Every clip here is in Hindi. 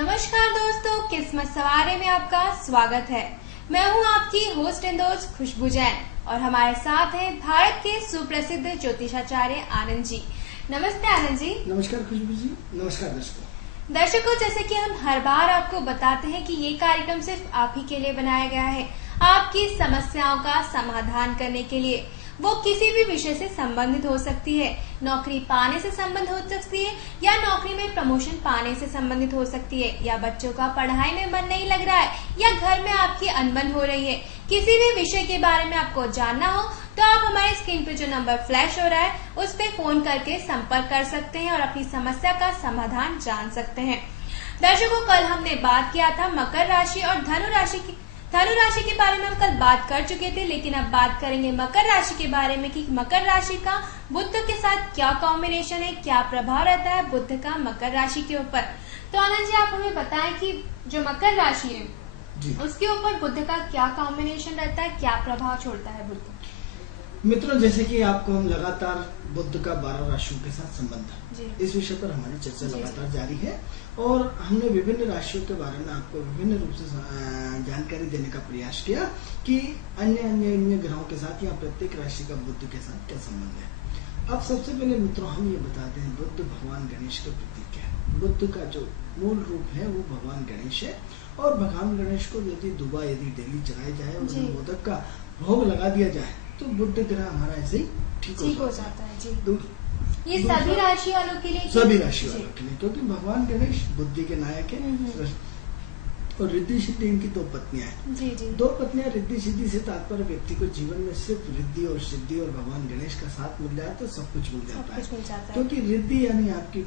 नमस्कार दोस्तों, किस्मत सवारे में आपका स्वागत है। मैं हूं आपकी होस्ट एंड दोस्त खुशबू जैन और हमारे साथ हैं भारत के सुप्रसिद्ध ज्योतिषाचार्य आनंद जी। नमस्ते आनंद जी। नमस्कार खुशबू जी। नमस्कार दर्शकों। दर्शकों, जैसे कि हम हर बार आपको बताते हैं कि ये कार्यक्रम सिर्फ आप ही के लिए बनाया गया है, आपकी समस्याओं का समाधान करने के लिए। वो किसी भी विषय से संबंधित हो सकती है, नौकरी पाने से संबंध हो सकती है या नौकरी में प्रमोशन पाने से संबंधित हो सकती है, या बच्चों का पढ़ाई में मन नहीं लग रहा है या घर में आपकी अनबन हो रही है। किसी भी विषय के बारे में आपको जानना हो तो आप हमारे स्क्रीन पे जो नंबर फ्लैश हो रहा है उस पे फोन करके संपर्क कर सकते हैं और अपनी समस्या का समाधान जान सकते हैं। दर्शकों, कल हमने बात किया था मकर राशि और धनु राशि के बारे में हम कल बात कर चुके थे, लेकिन अब बात करेंगे मकर राशि के बारे में कि मकर राशि का बुध के साथ क्या कॉम्बिनेशन है, क्या प्रभाव रहता है बुध का मकर राशि के ऊपर। तो आनंद जी, आप हमें बताएं कि जो मकर राशि है उसके ऊपर बुध का क्या कॉम्बिनेशन रहता है, क्या प्रभाव छोड़ता है बुध। मित्रों, जैसे कि आपको हम लगातार बुध का 12 राशियों के साथ संबंध है, इस विषय पर हमारी चर्चा लगातार जारी है और हमने विभिन्न राशियों के बारे में आपको विभिन्न रूप से जानकारी देने का प्रयास किया कि अन्य ग्रहों के साथ या प्रत्येक राशि का बुध के साथ क्या संबंध है। अब सबसे पहले मित्रों हम ये बताते हैं, बुध भगवान गणेश का प्रतीक है। बुध का जो मूल रूप है वो भगवान गणेश है और भगवान गणेश को यदि डेली चढ़ाया जाए और मोदक का भोग लगा दिया जाए तो बुध ग्रह हमारा ऐसे ही ठीक हो जाता है जी। ये सभी राशि वालों के लिए, सभी राशि वालों के लिए, क्योंकि भगवान गणेश बुद्धि के नायक है और रिद्धि सिद्धि इनकी दो पत्नियां हैं। दो पत्नियां रिद्धि सिद्धि से तात्पर्य व्यक्ति को जीवन में सिर्फ रिद्धि और सिद्धि और भगवान गणेश का साथ मिल जाए तो सब कुछ मिल जाता है। क्योंकि रिद्धि यानी आपकी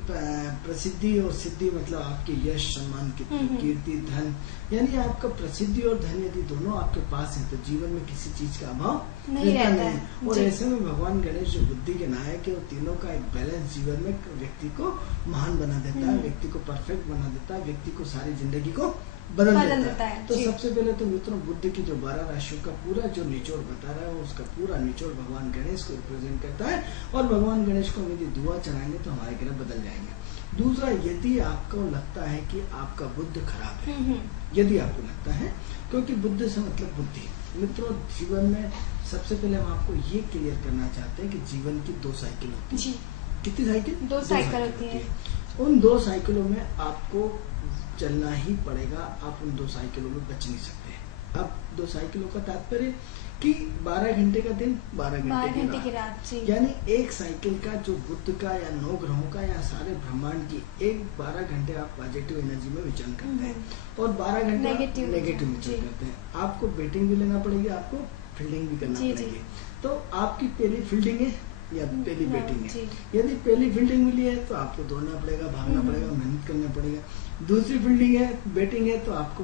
प्रसिद्धि और सिद्धि मतलब आपकी यश सम्मान कीर्ति धन, यानी आपका प्रसिद्धि और धन यदि दोनों आपके पास है तो जीवन में किसी चीज का अभाव नहीं रहता है। और ऐसे में भगवान गणेश जो बुद्धि के नायक है, तीनों का एक बैलेंस जीवन में व्यक्ति को महान बना देता है, व्यक्ति को परफेक्ट बना देता है, व्यक्ति को सारी जिंदगी को बदल देता है। तो सबसे पहले तो मित्रों, बुद्ध की जो 12 राशियों का पूरा जो निचोड़ बता रहा है उसका पूरा निचोड़ भगवान गणेश को रिप्रेजेंट करता है और भगवान गणेश को यदि दुआ चढ़ाएंगे तो हमारे ग्रह बदल जाएंगे। दूसरा, यदि आपको लगता है कि आपका बुद्ध खराब है, यदि आपको लगता है, क्योंकि बुद्ध से मतलब बुद्धि। मित्रों, जीवन में सबसे पहले हम आपको ये क्लियर करना चाहते हैं कि जीवन की 2 साइकिल होती है। कितनी साइकिल? 2 साइकिल होती है। उन 2 साइकिलों में आपको चलना ही पड़ेगा, आप उन 2 साइकिलों में बच नहीं सकते। अब 2 साइकिलों का तात्पर्य कि 12 घंटे का दिन 12 घंटे की रात, यानी एक साइकिल का जो बुध का या 9 ग्रहों का या सारे ब्रह्मांड की एक 12 घंटे आप पॉजिटिव एनर्जी में विचरण करते हैं और 12 घंटे नेगेटिव विचरण करते हैं। आपको बैटिंग भी लेना पड़ेगी, आपको फील्डिंग भी करना पड़ेगी। तो आपकी पहली फील्डिंग है या पहली बैटिंग है। यदि पहली फील्डिंग मिली है तो आपको दौड़ना पड़ेगा, भागना पड़ेगा, मेहनत करना पड़ेगा। दूसरी फील्डिंग है, बैटिंग है, तो आपको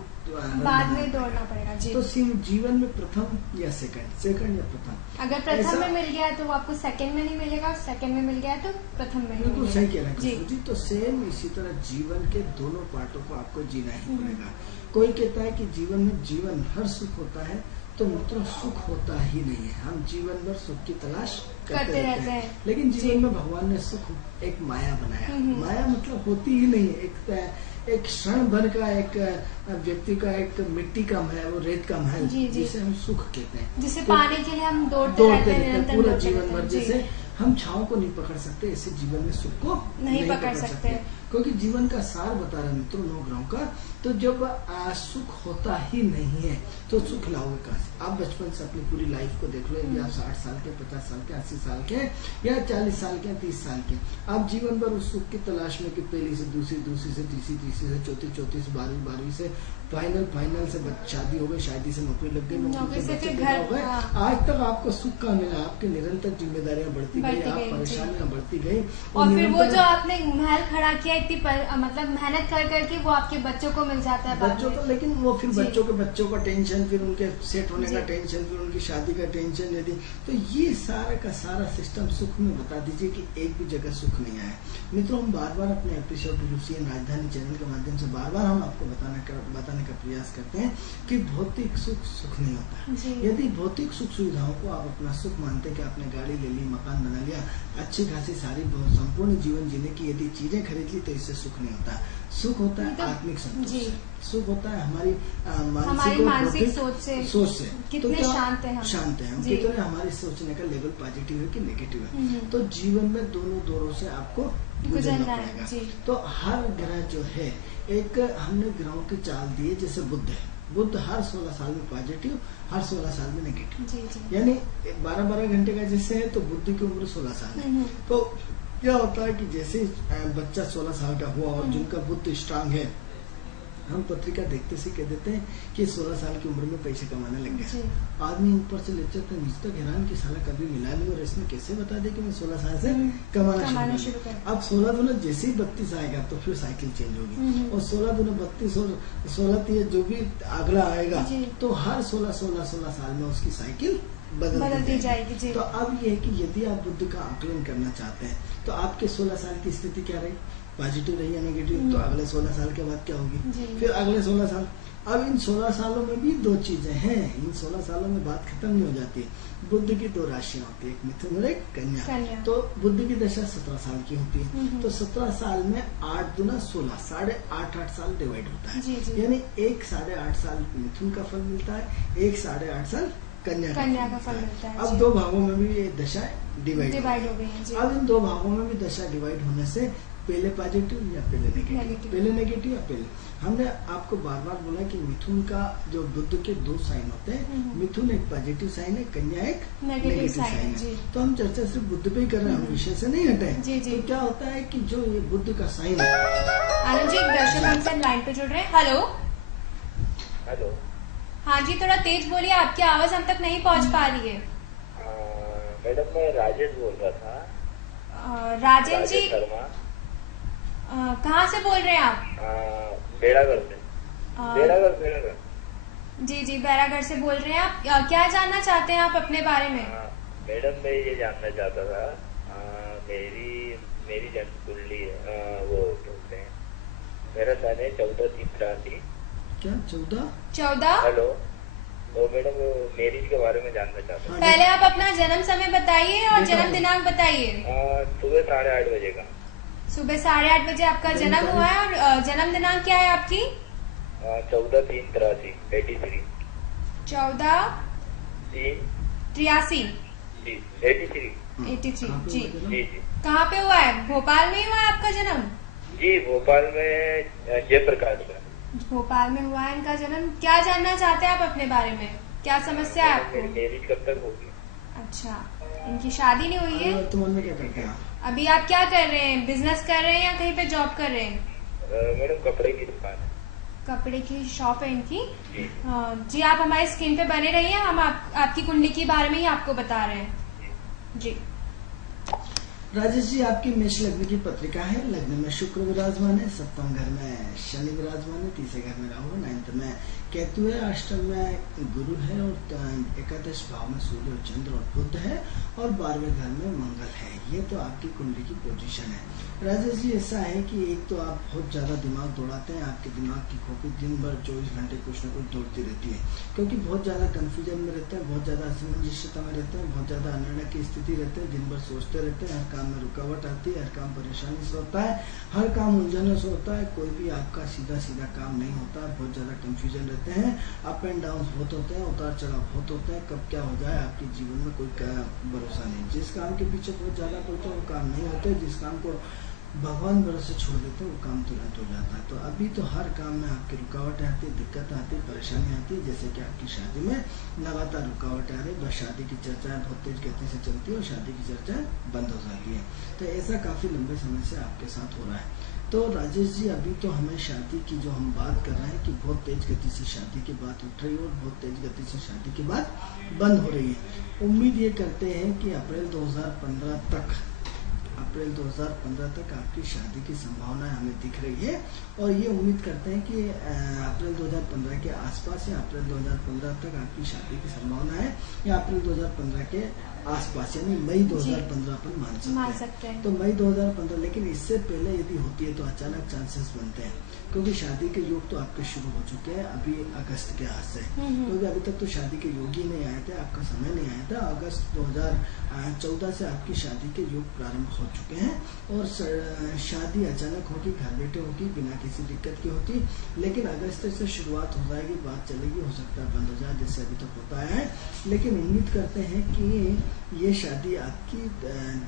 बाद में दौड़ना पड़ेगा जी। तो जीवन में प्रथम या सेकंड या प्रथम। अगर प्रथम में मिल गया है तो वो आपको सेकंड में नहीं मिलेगा, सेकंड में मिल गया है तो प्रथम में बिल्कुल सही कह रहे हैं जी। तो सेम इसी तरह जीवन के दोनों पार्टों को आपको जीना ही पड़ेगा। कोई कहता है कि जीवन हर सुख होता है, तो मित्रों सुख होता ही नहीं है। हम जीवन भर सुख की तलाश करते रहते हैं, लेकिन जीवन में भगवान ने सुख एक माया बनाया। माया मतलब होती ही नहीं है, एक क्षण भर का एक व्यक्ति का एक मिट्टी का महल, वो रेत का महल, जिसे हम सुख कहते हैं, जिसे पाने के लिए हम दौड़ते रहते हैं पूरा जीवन भर। जैसे हम छाँव को नहीं पकड़ सकते, ऐसे जीवन में सुख को नहीं पकड़ सकते, क्योंकि जीवन का सार बता रहा है मित्रों 9 ग्रहों का। तो जब सुख होता ही नहीं है तो सुख लाओगे कहाँ से? आप बचपन से अपनी पूरी लाइफ को देख लो, यदि आप 60 साल के, 50 साल के, 80 साल के या 40 साल के, 30 साल के, आप जीवन भर उस सुख की तलाश में कि पहली से दूसरी, दूसरी से तीसरी, तीसरी से चौथी, चौथी से 12वीं, 12वीं से फाइनल से शादी हो गई, शादी से नौकरी लग गई, नौकरी से बच्चे पैदा हो गए। आज तक आपको सुख का मिला? आपकी निरंतर जिम्मेदारियां बढ़ती गई, आप परेशानियां बढ़ती गई और फिर वो जो आपने महल खड़ा किया इतनी मतलब मेहनत कर करके वो आपके बच्चों को मिल जाता है, बच्चों को। लेकिन वो फिर बच्चों का टेंशन, फिर उनके सेट होने का टेंशन, फिर उनकी शादी का टेंशन, यदि तो ये सारा का सारा सिस्टम सुख में बता दीजिए कि एक भी जगह सुख नहीं आया। मित्रों, हम बार बार अपने एपिसोड रूसीन राजधानी चैनल के माध्यम से बार बार हम आपको बताने का प्रयास करते हैं कि भौतिक सुख नहीं होता। यदि भौतिक सुख सुविधाओं को आप अपना सुख मानते कि आपने गाड़ी ले ली, मकान बना लिया, अच्छी खासी सारी संपूर्ण जीवन जीने की यदि चीजें खरीद ली तो इससे सुख नहीं होता। सुख होता है आत्मिक संतोष से, सुख होता है हमारी मानसिक सोच से कितने तो शांत है हम कितने हमारे सोचने का लेवल पॉजिटिव है कि नेगेटिव है। तो जीवन में दोनों दौरों से आपको गुजरना पड़ेगा। तो हर ग्रह जो है, एक हमने ग्रहों की चाल दी है, जैसे बुध है, बुध हर 16 साल में पॉजिटिव, हर 16 साल में नेगेटिव, यानी 12-12 घंटे का जैसे है, तो बुद्ध की उम्र 16 साल है। तो क्या होता है कि जैसे बच्चा 16 साल का हुआ और जिनका बुद्ध स्ट्रांग है, हम पत्रिका देखते से कह देते हैं कि 16 साल की उम्र में पैसे कमाने लग गया। आदमी ऊपर से लेते थे, नीचे तक हैरान की साला कभी मिला नहीं और इसने कैसे बता दिया कि मैं 16 साल से कमाना शुरू कर। अब 16 दूना जैसे ही 32 आएगा तो फिर साइकिल चेंज होगी, और 16 दूना 32 और 16 जो भी अगला आएगा, तो हर 16 साल में उसकी साइकिल बदलती जाएगी। तो अब ये है कि यदि आप बुद्ध का आकलन करना चाहते हैं, तो आपके 16 साल की स्थिति क्या रही, पॉजिटिव रही या नेगेटिव, तो अगले 16 साल के बाद क्या होगी, फिर अगले 16 साल। अब इन 16 सालों में भी दो चीजें हैं, इन 16 सालों में बात खत्म नहीं हो जाती। बुद्ध की 2 राशियां होती है, एक मिथुन और एक कन्या। तो बुद्ध की दशा 17 साल की होती है, तो 17 साल में 8 दूना 16, 8.5 साल डिवाइड होता है, यानी 1 8.5 साल मिथुन का फल मिलता है, 1 8.5 साल कन्या का फल मिलता है। अब 2 भागों में भी ये दशा डिवाइड हो गई है। अब इन 2 भागों में भी दशा डिवाइड होने से पहले पॉजिटिव या पहले नेगेटिव, पहले नेगेटिव या पहले, हमने आपको बार-बार बोला कि मिथुन का जो बुद्ध के 2 साइन होते हैं, मिथुन एक पॉजिटिव साइन है, कन्या एक नेगेटिव साइन है। तो हम चर्चा सिर्फ बुद्ध पे ही कर रहे हैं, हम विषय से नहीं हटे। तो क्या होता है कि जो ये बुद्ध का साइन है। आनंद जी, दर्शक हमसे लाइन पे जुड़ रहे हैं। हेलो हेलो, हाँ जी, थोड़ा तेज बोलिए, आपकी आवाज हम तक नहीं पहुंच पा रही है। मैडम मैं राजेश बोल रहा था। राजेश जी कहाँ से बोल रहे हैं आप? बेड़ागढ़ से। बेड़ागढ़। जी, बेड़ागढ़ से बोल रहे हैं आप। क्या जानना चाहते हैं आप अपने बारे में? मैडम मैं ये जानना चाहता था, मेरी जन्म कुंडली वो बोलते हैं, मेरा सन है 14/3/83। क्या 14? हेलो, तो मैडम मैरिज के बारे में जानना चाहता हूँ। पहले आप अपना जन्म समय बताइए और जन्म दिनांक बताइए। सुबह 8:30 बजे का। सुबह 8:30 बजे आपका जन्म हुआ है, और जन्म दिनांक क्या है आपकी? 14/3/83। 83। 14/3/83। 83 जी। जी। कहाँ पे हुआ है? भोपाल में ही हुआ है आपका जन्म? जी, भोपाल में जयप्रकाश में। भोपाल में हुआ है इनका जन्म। क्या जानना चाहते हैं आप अपने बारे में, क्या समस्या है आपको? मैरिज कब तक होगी? अच्छा, इनकी शादी नहीं हुई है। तो मन में क्या करते हैं? अभी आप क्या कर रहे हैं, बिजनेस कर रहे हैं या कहीं पे जॉब कर रहे हैं? मैडम कपड़े की दुकान है। कपड़े की शॉप है इनकी। जी, आप हमारे स्क्रीन पे बने रहिए, हम आपकी कुंडली के बारे में ही आपको बता रहे हैं। जी राजेश जी, आपकी मेष लग्न की पत्रिका है। लग्न में शुक्र विराजमान है, 7वें घर में शनि विराजमान है, 3रे घर में राहु, 9th में केतु है, 8th में गुरु है, और 11 भाव में सूर्य और चंद्र और बुध है, और 12वें घर में मंगल है। ये तो आपकी कुंडली की पोजीशन है। राजेश जी, ऐसा है कि एक तो आप बहुत ज्यादा दिमाग दौड़ाते हैं, आपके दिमाग की खोपड़ी दिन भर 24 घंटे कुछ न कुछ दौड़ती रहती है, क्योंकि बहुत ज्यादा कंफ्यूजन में रहते हैं, बहुत ज्यादा असमंजस्यता में रहते हैं, बहुत ज्यादा अनिर्णय की स्थिति रहते हैं, दिन भर सोचते रहते हैं, हर काम में रुकावट आती है, हर काम परेशानी से होता है, हर काम उलझनों से होता है, कोई भी आपका सीधा काम नहीं होता, बहुत ज्यादा कंफ्यूजन रहते हैं, अप एंड डाउन बहुत होते हैं, उतार चढ़ाव बहुत होते हैं, कब क्या हो जाए आपके जीवन में कोई भरोसा नहीं। जिस काम के पीछे बहुत ज्यादा पड़ते हैं वो काम नहीं होते, जिस काम को भगवान भरोसे छोड़ देते हैं वो काम तुरंत हो जाता है। तो अभी तो हर काम में आपकी रुकावटें आती है, दिक्कत आती है, परेशानी आती है, जैसे कि आपकी शादी में लगातार रुकावटें आ रही है, बस शादी की चर्चाएं बहुत तेज गति से चलती है और शादी की चर्चाएं बंद हो जाती है। तो ऐसा काफी लंबे समय से आपके साथ हो रहा है। तो राजेश जी, अभी तो हमें शादी की जो हम बात कर रहे हैं कि बहुत तेज गति से शादी की बात उठ रही है और बहुत तेज गति से शादी की बात बंद हो रही है। उम्मीद ये करते हैं कि अप्रैल 2015 तक आपकी शादी की संभावनाएं हमें दिख रही है, और ये उम्मीद करते हैं कि अप्रैल 2015 के आसपास या अप्रैल 2015 तक आपकी शादी की संभावना है, या अप्रैल 2015 के आसपास, यानी मई 2015 अपन मान सकते हैं। तो मई 2015, लेकिन इससे पहले यदि होती है तो अचानक चांसेस बनते हैं, क्योंकि शादी के योग तो आपके शुरू हो चुके हैं अभी अगस्त के हाथ से, क्योंकि अभी तक तो शादी के योग ही नहीं आए थे, आपका समय नहीं आया था। अगस्त 2014 से आपकी शादी के योग प्रारंभ हो चुके हैं और शादी अचानक होगी, घर बैठे होगी, बिना किसी दिक्कत की होती, लेकिन अगस्त से शुरुआत हो जाएगी, बात चलेगी, हो सकता है बंद हो जाए जैसे अभी तक होता है, लेकिन उम्मीद करते हैं कि ये शादी आपकी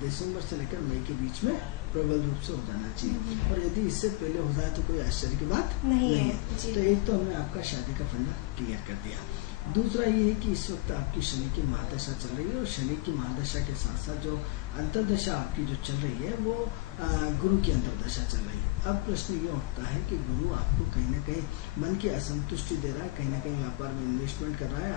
दिसंबर से लेकर मई के बीच में प्रबल रूप से हो जाना चाहिए, और यदि इससे पहले हो जाए तो कोई आश्चर्य की बात नहीं है। तो एक तो हमने आपका शादी का फंडा क्लियर कर दिया। दूसरा ये है कि इस वक्त आपकी शनि की महादशा चल रही है, और शनि की महादशा के साथ साथ जो अंतरदशा आपकी जो चल रही है वो गुरु की अंतरदशा चल रही है। अब प्रश्न ये उठता है कि गुरु आपको कहीं ना कहीं मन की असंतुष्टि दे रहा है, कहीं ना कहीं व्यापार में इन्वेस्टमेंट कर रहा है,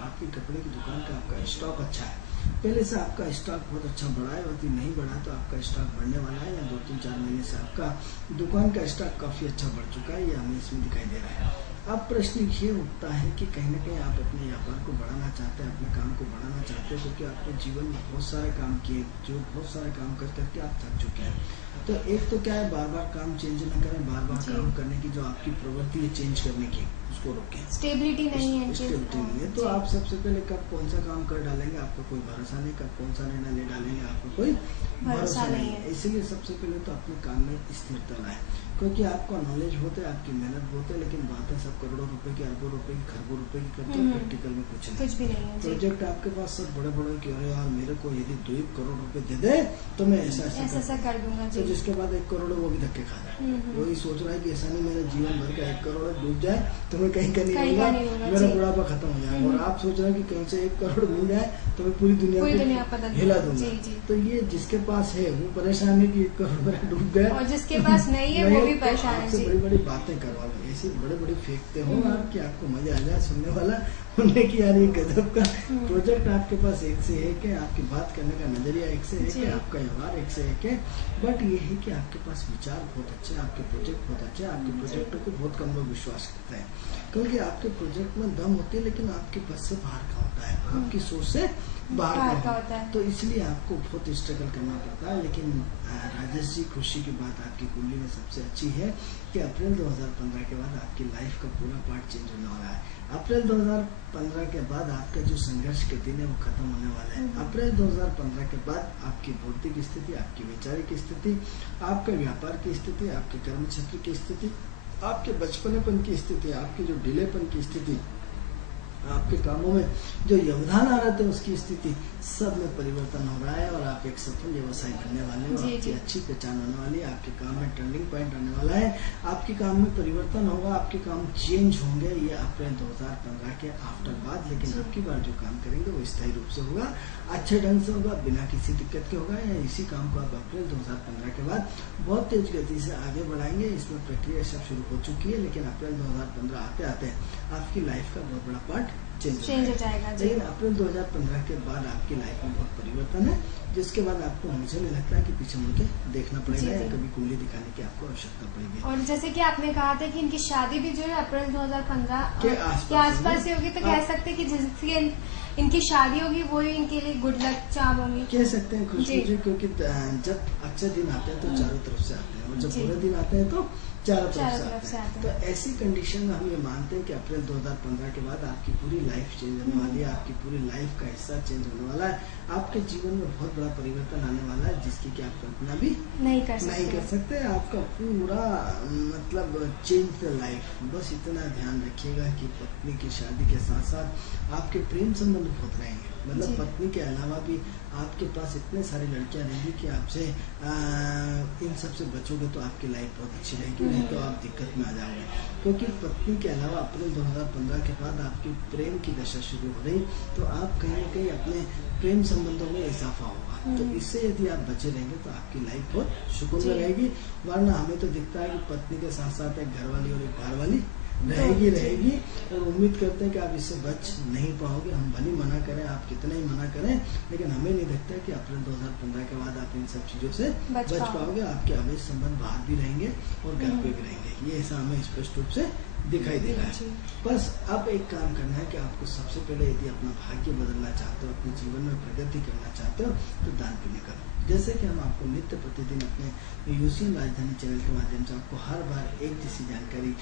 आपकी कपड़े की दुकान का आपका स्टॉक अच्छा है, पहले से आपका स्टॉक बहुत अच्छा बढ़ा है, यदि नहीं बढ़ा तो आपका स्टॉक बढ़ने वाला है, या 2-3-4 महीने से आपका दुकान का स्टॉक काफी अच्छा बढ़ चुका है, ये हमें इसमें दिखाई दे रहा है। अब प्रश्न ये उठता है कि कहीं ना कहीं आप अपने व्यापार को बढ़ाना चाहते हैं, अपने काम को बढ़ाना चाहते हैं, क्योंकि आपके जीवन में बहुत सारे काम किए, जो बहुत सारे काम कर करके आप थक चुके हैं। तो एक तो क्या है, बार बार काम चेंज न करें, बार बार काम करने की जो आपकी प्रवृत्ति है चेंज करने की, उसको रोकें। स्टेबिलिटी नहीं है, स्टेबिलिटी नहीं है, तो आप सबसे पहले कब कौन सा काम कर डालेंगे आपको कोई भरोसा नहीं, कब कौन सा निर्णय ले डालेंगे आपको कोई भरोसा नहीं है। इसीलिए सबसे पहले तो अपने काम में स्थिरता लाए, क्योंकि आपका नॉलेज बहुत है, आपकी मेहनत बहुत है, लेकिन बातें सब करोड़ों रुपए की, अरबों रुपए की, खरबों रुपए की करते हैं, प्रैक्टिकल में कुछ भी नहीं है। प्रोजेक्ट आपके पास सब बड़े बड़े कि अरे यार मेरे को यदि 2 करोड़ रुपए दे दे तो मैं ऐसा कर दूंगा, तो जिसके बाद 1 करोड़ वो भी धक्के खा रहा है, वही सोच रहा है कि ऐसा नहीं मेरा जीवन भर का 1 करोड़ डूब जाए तो मैं कहीं का नहीं होगा, मेरा बुढ़ापा खत्म हो जाएगा, और आप सोच रहे हैं कि कहीं से 1 करोड़ मिल जाए तो मैं पूरी दुनिया को हिला दूंगा। तो ये जिसके पास है वो परेशान है कि 1 करोड़ मेरा डूब गया, और जिसके पास नहीं है वो भी परेशान है। बड़ी बड़ी बातें करवा लो, ऐसी बड़े बड़े फेंकते हो आप कि आपको मजा आ जाए सुनने वाला, उन्हें कि यार ये गजब का प्रोजेक्ट आपके पास एक से एक है, आपकी बात करने का नजरिया एक से एक है, आपका व्यवहार एक से एक है, बट ये है कि आपके पास विचार बहुत अच्छे हैं, आपके प्रोजेक्ट बहुत अच्छे हैं, आपके प्रोजेक्टों को बहुत कम लोग विश्वास करते हैं, क्योंकि आपके प्रोजेक्ट में दम होती है, लेकिन आपके बस से बाहर का होता है, आपकी सोच से बाहर का होता है, तो इसलिए आपको बहुत स्ट्रगल करना पड़ता है। लेकिन राजेश जी, खुशी की बात आपकी कुंडली में सबसे अच्छी है कि अप्रैल 2015 के बाद आपकी लाइफ का पूरा पार्ट चेंज होने वाला है। अप्रैल 2015 के बाद आपका जो संघर्ष के दिन है वो खत्म होने वाला है। अप्रैल 2015 के बाद आपकी बौद्धिक स्थिति, आपकी वैचारिक स्थिति, आपके व्यापार की स्थिति, आपके कर्म क्षेत्र की स्थिति, आपके बचपनेपन की स्थिति, आपकी जो डिलेपन की स्थिति, आपके कामों में जो व्यवधान आ रहे थे उसकी स्थिति, सब में परिवर्तन हो रहा है, और आप एक सफल व्यवसायी बनने वाले हो, आपकी अच्छी पहचान होने वाली है, आपके काम में टर्निंग पॉइंट आने वाला है, आपके काम में परिवर्तन होगा, आपके काम चेंज होंगे, ये अप्रैल 2015 के आफ्टर बाद। लेकिन आपकी बार जो काम करेंगे वो स्थायी रूप से होगा, अच्छे ढंग से होगा, बिना किसी दिक्कत के होगा, या इसी काम को आप अप्रैल 2015 के बाद बहुत तेज गति से आगे बढ़ाएंगे। इसमें प्रक्रिया सब शुरू हो चुकी है, लेकिन अप्रैल 2015 आते आते आपकी लाइफ का बहुत बड़ा पार्ट चेंज हो जाएगा। लेकिन अप्रैल 2015 के बाद आपकी लाइफ में बहुत परिवर्तन है, जिसके बाद आपको मुझे नहीं लगता है कि पीछे मुड़ के देखना पड़ेगा या कभी कुंडली दिखाने की आपको आवश्यकता पड़ेगी। और जैसे कि आपने कहा था कि इनकी शादी भी जो है अप्रैल 2015 के आसपास से होगी, तो कह सकते हैं कि जिसकी इनकी शादी होगी वो ही इनके लिए गुड लक चार्म होगी, कह सकते हैं खुशी, क्योंकि जब अच्छे दिन आते हैं तो चारों तरफ से आते हैं, और जब बुरे दिन आते हैं तो चारों तरफ से आते हैं। तो ऐसी कंडीशन में हम ये मानते हैं कि अप्रैल 2015 के बाद आपकी पूरी लाइफ चेंज होने वाली है, आपकी पूरी लाइफ का हिस्सा चेंज होने वाला है, आपके जीवन में बहुत बड़ा परिवर्तन आने वाला है, जिसकी कि आप कल्पना भी नहीं कर सकते। आपका पूरा मतलब चेंज द लाइफ। बस इतना ध्यान रखिएगा कि पत्नी की शादी के साथ साथ आपके प्रेम संबंध बहुत रहेंगे, मतलब पत्नी के अलावा भी आपके पास इतने सारी लड़कियां रहेंगी कि आपसे इन सब से बचोगे तो आपकी लाइफ बहुत अच्छी रहेगी, नहीं तो आप दिक्कत में आ जाओगे, क्योंकि पत्नी के अलावा अप्रैल 2015 के बाद आपकी प्रेम की दशा शुरू हो रही, तो आप कहीं न कहीं अपने प्रेम संबंधों में इजाफा होगा, तो इससे यदि आप बचे रहेंगे तो आपकी लाइफ बहुत सुकून में रहेगी। वरना हमें तो दिखता है कि पत्नी के साथ साथ एक घर वाली और एक बाहर वाली रहेगी, और उम्मीद करते हैं कि आप इससे बच नहीं पाओगे। हम भले मना करें, आप कितना ही मना करें, लेकिन हमें नहीं दिखता है कि अप्रैल 2015 के बाद आप इन सब चीजों से बच पाओगे। आपके अवैध संबंध बाहर भी रहेंगे और घर पे भी रहेंगे, ये ऐसा हमें स्पष्ट रूप से दिखाई दे रहा है। बस अब एक काम करना है कि आपको सबसे पहले यदि अपना भाग्य बदलना चाहते हो, अपने जीवन में प्रगति करना चाहते हो, तो दान पुण्य करो। जैसे कि हम आपको नित्य प्रतिदिन अपने यूसीएन राजधानी चैनल के माध्यम से आपको हर बार एक जैसी जानकारी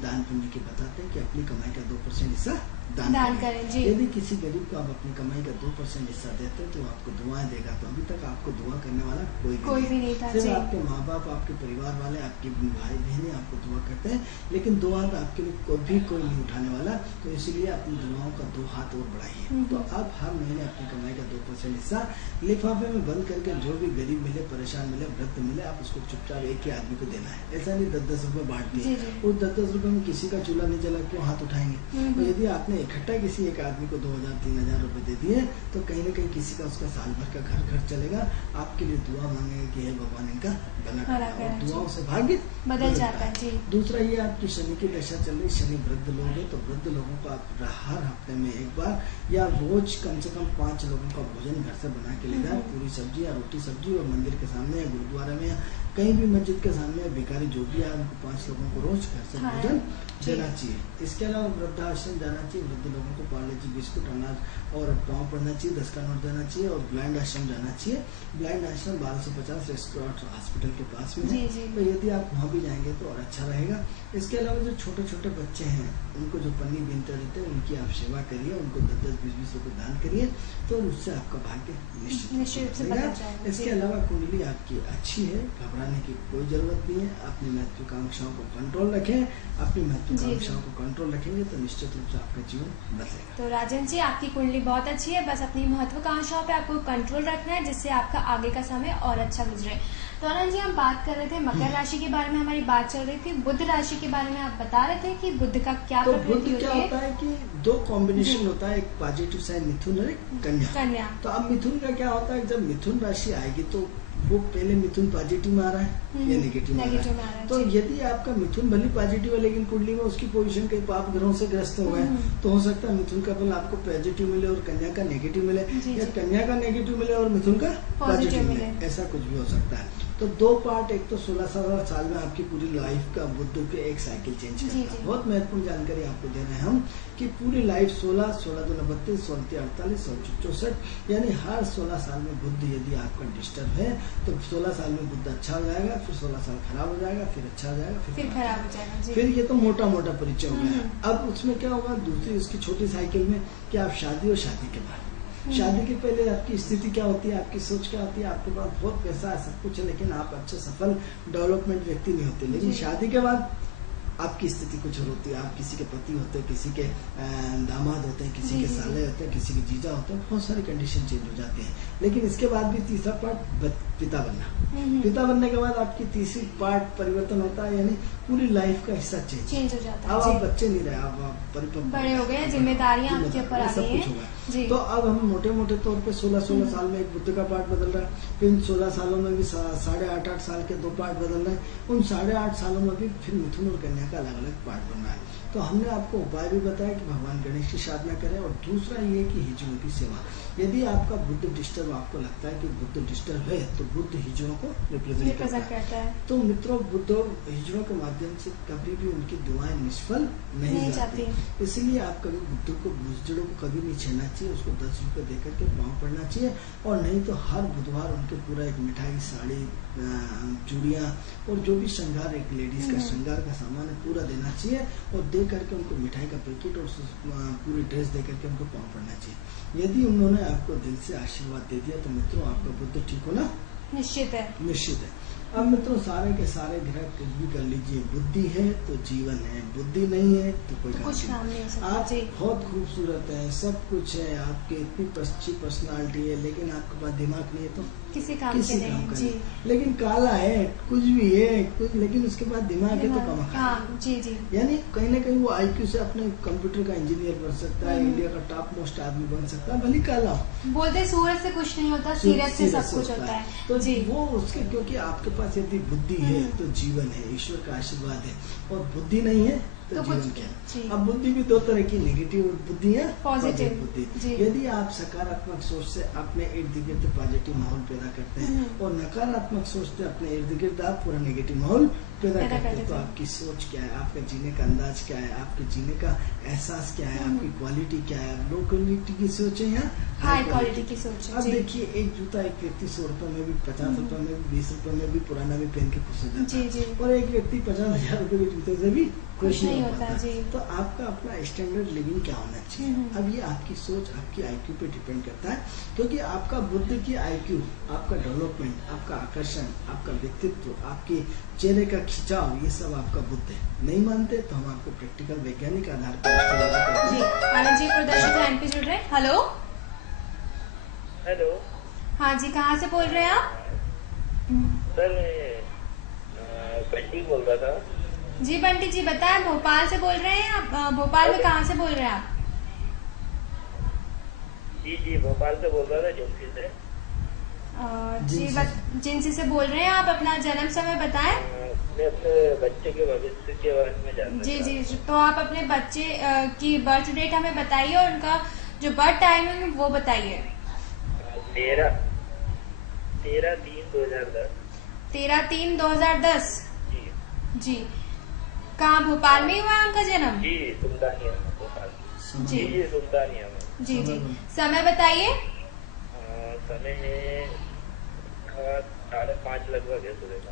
दान पुण्य की बताते हैं कि अपनी कमाई का 2% हिस्सा दान करें। यदि किसी गरीब को आप अपनी कमाई का 2% हिस्सा देते हैं तो आपको दुआएं देगा। तो अभी तक आपको दुआ करने वाला कोई भी नहीं था। सिर्फ आपके माँ बाप, आपके परिवार वाले, आपके भाई बहनें आपको दुआ करते हैं, लेकिन दुआ तो आपके लिए कोई नहीं उठाने वाला। तो इसीलिए अपनी दुआओं का 2 हाथ और बढ़ाइए। तो अब हर महीने अपनी कमाई का 2% हिस्सा लिफाफे में बंद करके जो भी गरीब मिले, परेशान मिले, वृद्ध मिले, आप उसको चुपचाप एक ही आदमी को देना है। ऐसा नहीं 10-10 रुपए बांट दिए। उस 10-10 रुपए में किसी का चूल्हा नहीं जला, क्यों हाथ उठाएंगे। तो यदि आपने इकट्ठा किसी एक आदमी को 2000-3000 रुपए दे दिए तो कहीं न कहीं किसी का उसका साल भर का घर खर्च चलेगा। आपके लिए दुआ मांगेगा कि हे भगवान इनका भला करे, और दुआओं से भाग्य बदल जाता है। दूसरा ये आपकी शनि की दशा चल रही, शनि वृद्ध लोग है, तो वृद्ध लोगों को आप हर हफ्ते में एक बार या रोज कम से कम 5 लोगों का भोजन घर से बना के ले जाए। पूरी सब्जी या रोटी सब्जी, और मंदिर के सामने या गुरुद्वारा में या कहीं भी मस्जिद के सामने भिखारी जो भी है उनको 5 लोगों को रोज घर से भोजन देना चाहिए। इसके अलावा वृद्धाश्रम जाना चाहिए, वृद्ध लोगों को पार्ले जी बिस्कुट, अनाज और पाँव पड़ना चाहिए, 10 का नोट देना चाहिए। और ब्लाइंड आश्रम जाना चाहिए। ब्लाइंड आश्रम 1250 रेस्टोरेंट हॉस्पिटल के पास में है। तो यदि आप वहाँ भी जाएंगे तो और अच्छा रहेगा। इसके अलावा जो छोटे छोटे बच्चे हैं उनको जो पन्नी बीनते रहते हैं उनकी आप सेवा करिए, उनको 10-10, 20-20 रुपए दान करिए, तो उससे आपका भाग्य निश्चित से बदल जाएगा। इसके अलावा कुंडली आपकी अच्छी है, घबराने की कोई जरूरत नहीं है। अपनी महत्वाकांक्षाओं को कंट्रोल रखें, अपनी महत्वाकांक्षाओं को कंट्रोल रखेंगे तो निश्चित रूप से आपका जीवन बदलेगा। तो राजन जी, आपकी कुंडली बहुत अच्छी है, बस अपनी महत्वाकांक्षाओं पे आपको कंट्रोल रखना है, जिससे आपका आगे का समय और अच्छा गुजरे। तो आनंद जी, हम बात कर रहे थे मकर राशि के बारे में, हमारी बात चल रही थी बुध राशि के बारे में। आप बता रहे थे कि बुध का क्या प्रकृति होती है। क्या होता है कि 2 कॉम्बिनेशन होता है, एक पॉजिटिव साइन मिथुन और एक कन्या। तो अब मिथुन का क्या होता है, जब मिथुन राशि आएगी तो वो पहले मिथुन पॉजिटिव में आ रहा है या नेगेटिव में आ रहा है। तो यदि आपका मिथुन भले पॉजिटिव है लेकिन कुंडली में उसकी पोजीशन कई पाप ग्रहों से ग्रस्त हो गए, तो हो सकता है मिथुन का फल आपको पॉजिटिव मिले और कन्या का नेगेटिव मिले, या कन्या का नेगेटिव मिले और मिथुन का पॉजिटिव मिले। ऐसा कुछ भी हो सकता है। तो 2 पार्ट, एक तो 16 साल में आपकी पूरी लाइफ का बुध के एक साइकिल चेंज करता है। बहुत महत्वपूर्ण जानकारी आपको दे रहे हैं हम कि पूरी लाइफ 16, 16 दूना 32, 16 48, 64, यानी हर 16 साल में बुध यदि आपका डिस्टर्ब है तो 16 साल में बुध अच्छा हो जाएगा, फिर 16 साल खराब हो जाएगा, फिर अच्छा हो जाएगा, फिर खराब हो जाएगा। फिर ये तो मोटा मोटा परिचय हो गया। अब उसमें क्या होगा, दूसरी उसकी छोटी साइकिल में कि आप शादी और शादी के बाद, शादी के पहले आपकी स्थिति क्या होती है, आपकी सोच क्या होती है, आपके पास बहुत पैसा है, सब कुछ है, लेकिन आप अच्छे सफल डेवलपमेंट व्यक्ति नहीं होते। लेकिन शादी के बाद आपकी स्थिति कुछ और होती है। आप किसी के पति होते हैं, किसी के दामाद होते हैं, किसी के साले होते हैं, किसी के जीजा होते हैं, बहुत सारी कंडीशन चेंज हो जाती है। लेकिन इसके बाद भी तीसरा पार्ट पिता बनना। पिता बनने के बाद आपकी तीसरी पार्ट परिवर्तन होता है, यानी पूरी लाइफ का हिस्सा चेंज हो जाता है। अब आप बच्चे नहीं रहे, आप परिपक्व बड़े हो गए, जिम्मेदारियां आपके ऊपर आ गई हैं। तो अब हम मोटे मोटे तौर पे 16 साल में एक बुद्ध का पार्ट बदल रहा है, फिर 16 सालों में भी 8.5 साल के 2 पार्ट बदल रहे हैं। उन 8.5 सालों में भी फिर मिथुन और कन्या का अलग अलग पार्ट बनना है। तो हमने आपको उपाय भी बताया कि भगवान गणेश की साधना करें, और दूसरा ये कि हिजड़ों की सेवा। यदि आपका बुद्ध डिस्टर्ब, आपको लगता है कि बुद्ध डिस्टर्ब है, तो बुद्ध हिजड़ों को रिप्रेजेंट करता है। तो मित्रों, बुद्ध हिजड़ों के माध्यम से कभी भी उनकी दुआएं निष्फल नहीं जाती। इसलिए आप कभी बुद्ध को, हिजड़ों को कभी नहीं छेड़ना चाहिए, उसको 10 रुपए दे करके पाँव पड़ना चाहिए, और नहीं तो हर बुधवार उनके पूरा एक मिठाई, साड़ी, चूड़ियाँ और जो भी श्रृंगार, एक लेडीज का श्रृंगार का सामान है पूरा देना चाहिए, और दे करके उनको मिठाई का पैकेट और पूरी ड्रेस दे करके उनको पाँव पड़ना चाहिए। यदि उन्होंने आपको दिल से आशीर्वाद दे दिया तो मित्रों आपका बुद्ध ठीक होना निश्चित है। अब मित्रों, सारे के सारे ग्रह कुछ भी कर लीजिए, बुद्धि है तो जीवन है, बुद्धि नहीं है तो कोई काम नहीं। आप बहुत खूबसूरत है, सब कुछ है, आपकी इतनी अच्छी पर्सनालिटी है, लेकिन आपके पास दिमाग नहीं है तो किसी काम का नहीं। लेकिन काला है, कुछ भी है कुछ, लेकिन उसके बाद दिमाग है तो कमा। यानी कहीं ना कहीं वो IQ से अपने कंप्यूटर का इंजीनियर बन सकता है, इंडिया का टॉप मोस्ट आदमी बन सकता है, भले काला हो। बोलते सूरज से कुछ नहीं होता, सीरत से सब कुछ होता है। तो वो उसके, क्योंकि आपके पास यदि बुद्धि है तो जीवन है, ईश्वर का आशीर्वाद है, और बुद्धि नहीं है तो जीवन क्या। अब बुद्धि भी 2 तरह की, नेगेटिव बुद्धि है, पॉजिटिव बुद्धि। यदि आप सकारात्मक सोच से अपने इर्द गिर्द पॉजिटिव माहौल पैदा करते हैं और नकारात्मक सोच से अपने इर्द गिर्द आप पूरा नेगेटिव माहौल पैदा करते हैं। तो आपकी सोच क्या है, आपका जीने का अंदाज क्या है, आपके जीने का एहसास क्या है, आपकी क्वालिटी क्या है, लो क्वालिटी की सोच है या हाई क्वालिटी की सोच है। अब देखिए एक जूता एक व्यक्ति 100 रुपए में भी, 50 रुपए में भी, 20 रुपए में भी पुराना भी पहन के खुश हो जाता है, और एक व्यक्ति 50,000 रुपए के जूते से भी खुश नहीं होता। तो आपका अपना स्टैंडर्ड लिविंग क्या होना चाहिए। अब ये आपकी सोच, आपकी IQ पे डिपेंड करता है, क्योंकि आपका बुद्धि की IQ, आपका डेवलपमेंट, आपका आकर्षण, आपका व्यक्तित्व, आपके चेहरे का खिंचाव, ये सब आपका बुद्ध है। नहीं मानते तो हम आपको प्रैक्टिकल वैज्ञानिक आधार पर जी। आनंद जी प्रदर्शित लाइन पे जुड़ रहे हैं। Hello hello. हाँ जी, कहाँ से बोल रहे हैं आप? सर मैं बंटी बोल रहा था। जी बंटी जी बताएं, भोपाल से बोल रहे हैं आप? भोपाल में कहाँ से बोल रहे हैं आप? जी भोपाल से बोल रहा था, जिंसी से। जिनसी से बोल रहे हैं आप। अपना जन्म समय बताएं। मैं अपने बच्चे के भविष्य के बारे में जानना जी तो आप अपने बच्चे की बर्थ डेट हमें बताइए और उनका जो बर्थ टाइम है वो बताइए। 13/3/2010। 13/3/2010। जी कहाँ, भोपाल में हुआ उनका जन्म? जी सुल्तानिया में, भोपाल। जी सुल्तानिया में। जी समय बताइए। समय है 5:30 लगभग है सुबह का।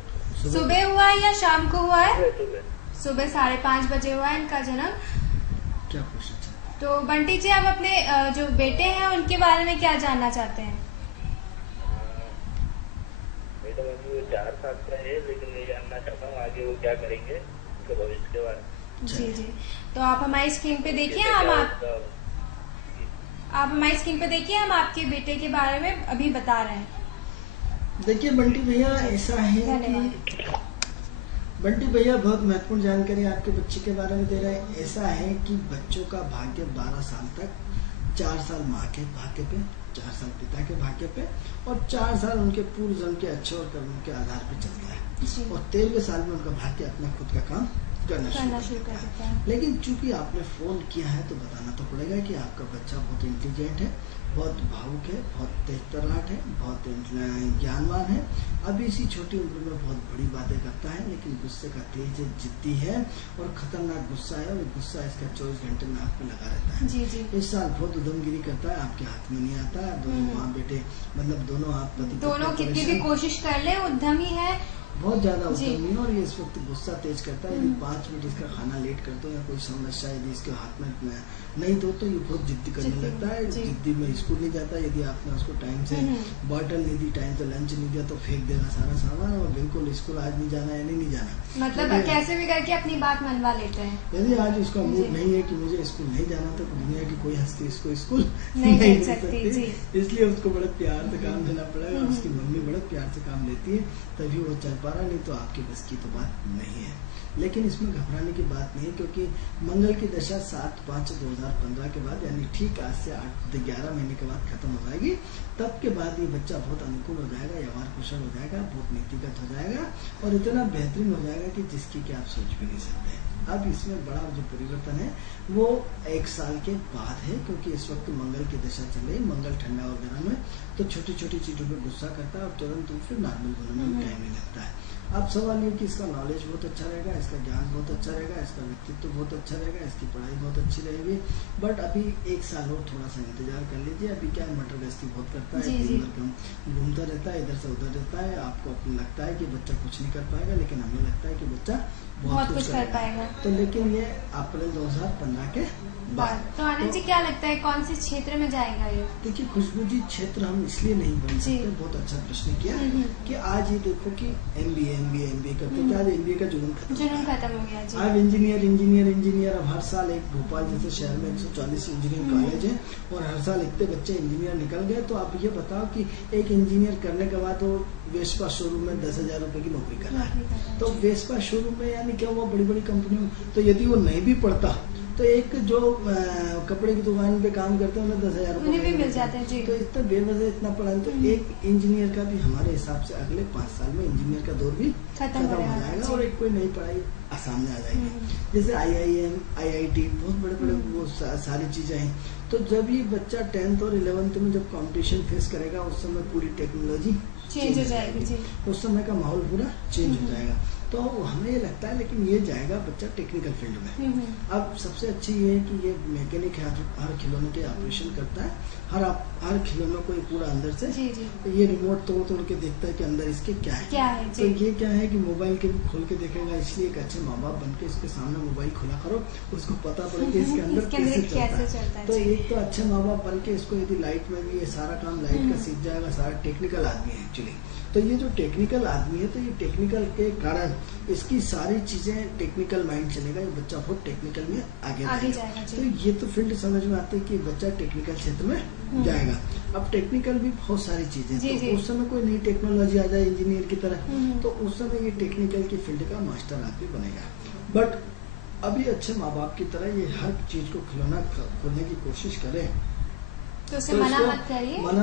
सुबह हुआ है या शाम को हुआ है? सुबह 5:30 बजे हुआ है इनका जन्म। क्या पूछना चाहते हैं? तो बंटी जी आप अपने जो बेटे हैं उनके बारे में क्या जानना चाहते हैं? बेटा वो 4 साल का है, लेकिन मैं जानना चाहता हूँ आगे वो क्या करेंगे, उनके भविष्य के बारे में। जी तो आप हमारी स्क्रीन पे देखिए, आप हमारी स्क्रीन पे देखिए, हम आपके बेटे के बारे में अभी बता रहे हैं। देखिए बंटी भैया, ऐसा है कि बंटी भैया बहुत महत्वपूर्ण जानकारी आपके बच्चे के बारे में दे रहे हैं। ऐसा है कि बच्चों का भाग्य 12 साल तक, 4 साल माँ के भाग्य पे, 4 साल पिता के भाग्य पे और 4 साल उनके पूर्व जन्म के अच्छे और कर्मों के आधार पे चलता है, और 13वें साल में उनका भाग्य अपना खुद का काम करना शुरू कर देता है। लेकिन चूंकि आपने फोन किया है तो बताना तो पड़ेगा कि आपका बच्चा बहुत इंटेलिजेंट है, बहुत भावुक है, बहुत तेज तर्राट है, बहुत ज्ञानवान है। अभी इसी छोटी उम्र में बहुत बड़ी बातें करता है, लेकिन गुस्से का तेज है, जिद्दी है और खतरनाक गुस्सा है, और गुस्सा इसका 24 घंटे नाक पे लगा रहता है। इस साल बहुत उद्यमगिरी करता है, आपके हाथ में नहीं आता है। दोनों माँ बेटे, मतलब दोनों आप पति दोनों कितनी भी कोशिश कर ले, उद्यमी है, बहुत ज्यादा उद्यमी है, और ये इस वक्त गुस्सा तेज करता है। यदि 5 मिनट इसका खाना लेट कर दो या कोई समस्या यदि इसके हाथ में नहीं दो तो ये बहुत जिद्दी करने लगता है। जिद्दी में स्कूल नहीं जाता। यदि आपने उसको टाइम से बॉटल नहीं दी, टाइम से लंच नहीं दिया तो फेंक देगा सारा सामान, और बिल्कुल स्कूल आज नहीं जाना है, नहीं जाना। मतलब कैसे भी करके अपनी बात मनवा लेते हैं। यदि आज उसका मूड नहीं है कि मुझे स्कूल नहीं जाना, तो दुनिया की कोई हस्ती इसको स्कूल नहीं भेज सकती। इसलिए उसको बड़े प्यार से काम देना पड़ेगा। उसकी मम्मी बड़े प्यार से काम लेती है, तभी वो चल पा रहा, नहीं तो आपकी बस की तो बात नहीं है। लेकिन इसमें घबराने की बात नहीं है, क्योंकि मंगल की दशा 7/5/2015 के बाद, यानी ठीक आज से 8-11 महीने के बाद खत्म हो जाएगी। तब के बाद ये बच्चा बहुत अनुकूल हो जाएगा, व्यवहार कुशल हो जाएगा, बहुत नीतिगत हो जाएगा और इतना बेहतरीन हो जाएगा कि जिसकी कि आप सोच भी नहीं सकते। अब इसमें बड़ा जो परिवर्तन है वो 1 साल के बाद है, क्योंकि इस वक्त मंगल की दशा चल रही है। मंगल ठंडा और गर्म है, तो छोटी छोटी चीजों पे गुस्सा करता है और तुरंत फिर नॉर्मल होने में टाइम नहीं लगता है। अब सवाल ये कि इसका नॉलेज बहुत अच्छा रहेगा, इसका ज्ञान बहुत अच्छा रहेगा, इसका व्यक्तित्व बहुत अच्छा रहेगा, इसकी पढ़ाई बहुत अच्छी रहेगी। बट अभी 1 साल और थोड़ा सा इंतजार कर लीजिए। अभी क्या मटर गश्ती बहुत करता है, दिन भर घूमता रहता है, इधर से उधर रहता है। आपको लगता है कि बच्चा कुछ नहीं कर पाएगा, लेकिन हमें लगता है कि बच्चा बहुत कुछ कर पाएगा। तो लेकिन ये अप्रैल 2015 के बाद। तो आनंद जी क्या लगता है कौन से क्षेत्र में जाएगा ये? देखिए खुशबू जी, क्षेत्र हम इसलिए नहीं बन सकते, बहुत अच्छा प्रश्न किया कि आज ये देखो कि MBA करते थे, आज MBA का जुनून खत्म हो गया जी। आज इंजीनियर अब हर साल एक भोपाल जैसे शहर में 140 इंजीनियरिंग कॉलेज है और हर साल इतने बच्चे इंजीनियर निकल गए। तो आप ये बताओ कि एक इंजीनियर करने के बाद वो वेस्पा शोरूम में 10,000 रुपए की नौकरी कर रहा है। तो वेस्पा शोरूम में यानी क्या हुआ, बड़ी बड़ी कंपनियों में। तो यदि वो नहीं भी पढ़ता तो एक जो कपड़े की दुकान पे काम करते हैं उन्हें 10,000 रुपए भी मिल जाते हैं जी। तो इतना बेवजह इतना पढ़ा, तो एक इंजीनियर का भी हमारे हिसाब से अगले 5 साल में इंजीनियर का दौर भी खत्म हो जाएगा और एक कोई नई पढ़ाई सामने आ जाएगी। जैसे IIM, IIT, बहुत बड़े बड़े वो सारी चीजें हैं। तो जब ये बच्चा 10th और 11th में जब कंपटीशन फेस करेगा, उस समय पूरी टेक्नोलॉजी चेंज हो जाएगी जी। उस समय का माहौल पूरा चेंज हो जाएगा। तो हमें ये लगता है लेकिन ये जाएगा बच्चा टेक्निकल फील्ड में। अब सबसे अच्छी ये है कि ये मैकेनिक है, हर खिलौने के ऑपरेशन करता है, हर खिलौने को पूरा अंदर से तो ये रिमोट तोड़ के देखता है कि अंदर इसके क्या है, तो ये क्या है कि मोबाइल के भी खोल के देखेगा। इसलिए एक अच्छे माँ बाप बन के इसके सामने मोबाइल खोला करो, उसको पता पड़े कि इसके अंदर कैसे चलता है। तो एक तो अच्छे माँ बाप बन के इसको यदि लाइट में भी ये सारा काम लाइट का सीख जाएगा, सारा टेक्निकल आदमी है एक्चुअली। तो ये जो टेक्निकल आदमी है तो ये टेक्निकल के कारण इसकी सारी चीजें टेक्निकल माइंड चलेगा, ये बच्चा बहुत टेक्निकल में आगे जाएगा। तो ये तो फील्ड समझ में आती है कि बच्चा टेक्निकल क्षेत्र में जाएगा। अब टेक्निकल भी बहुत सारी चीजें, तो उस समय कोई नई टेक्नोलॉजी आ जाए इंजीनियर की तरह, तो उस समय ये टेक्निकल की फील्ड का मास्टर आदमी बनेगा। बट अभी अच्छे माँ बाप की तरह ये हर चीज को खिलौना खोलने की कोशिश करें तो उसे मना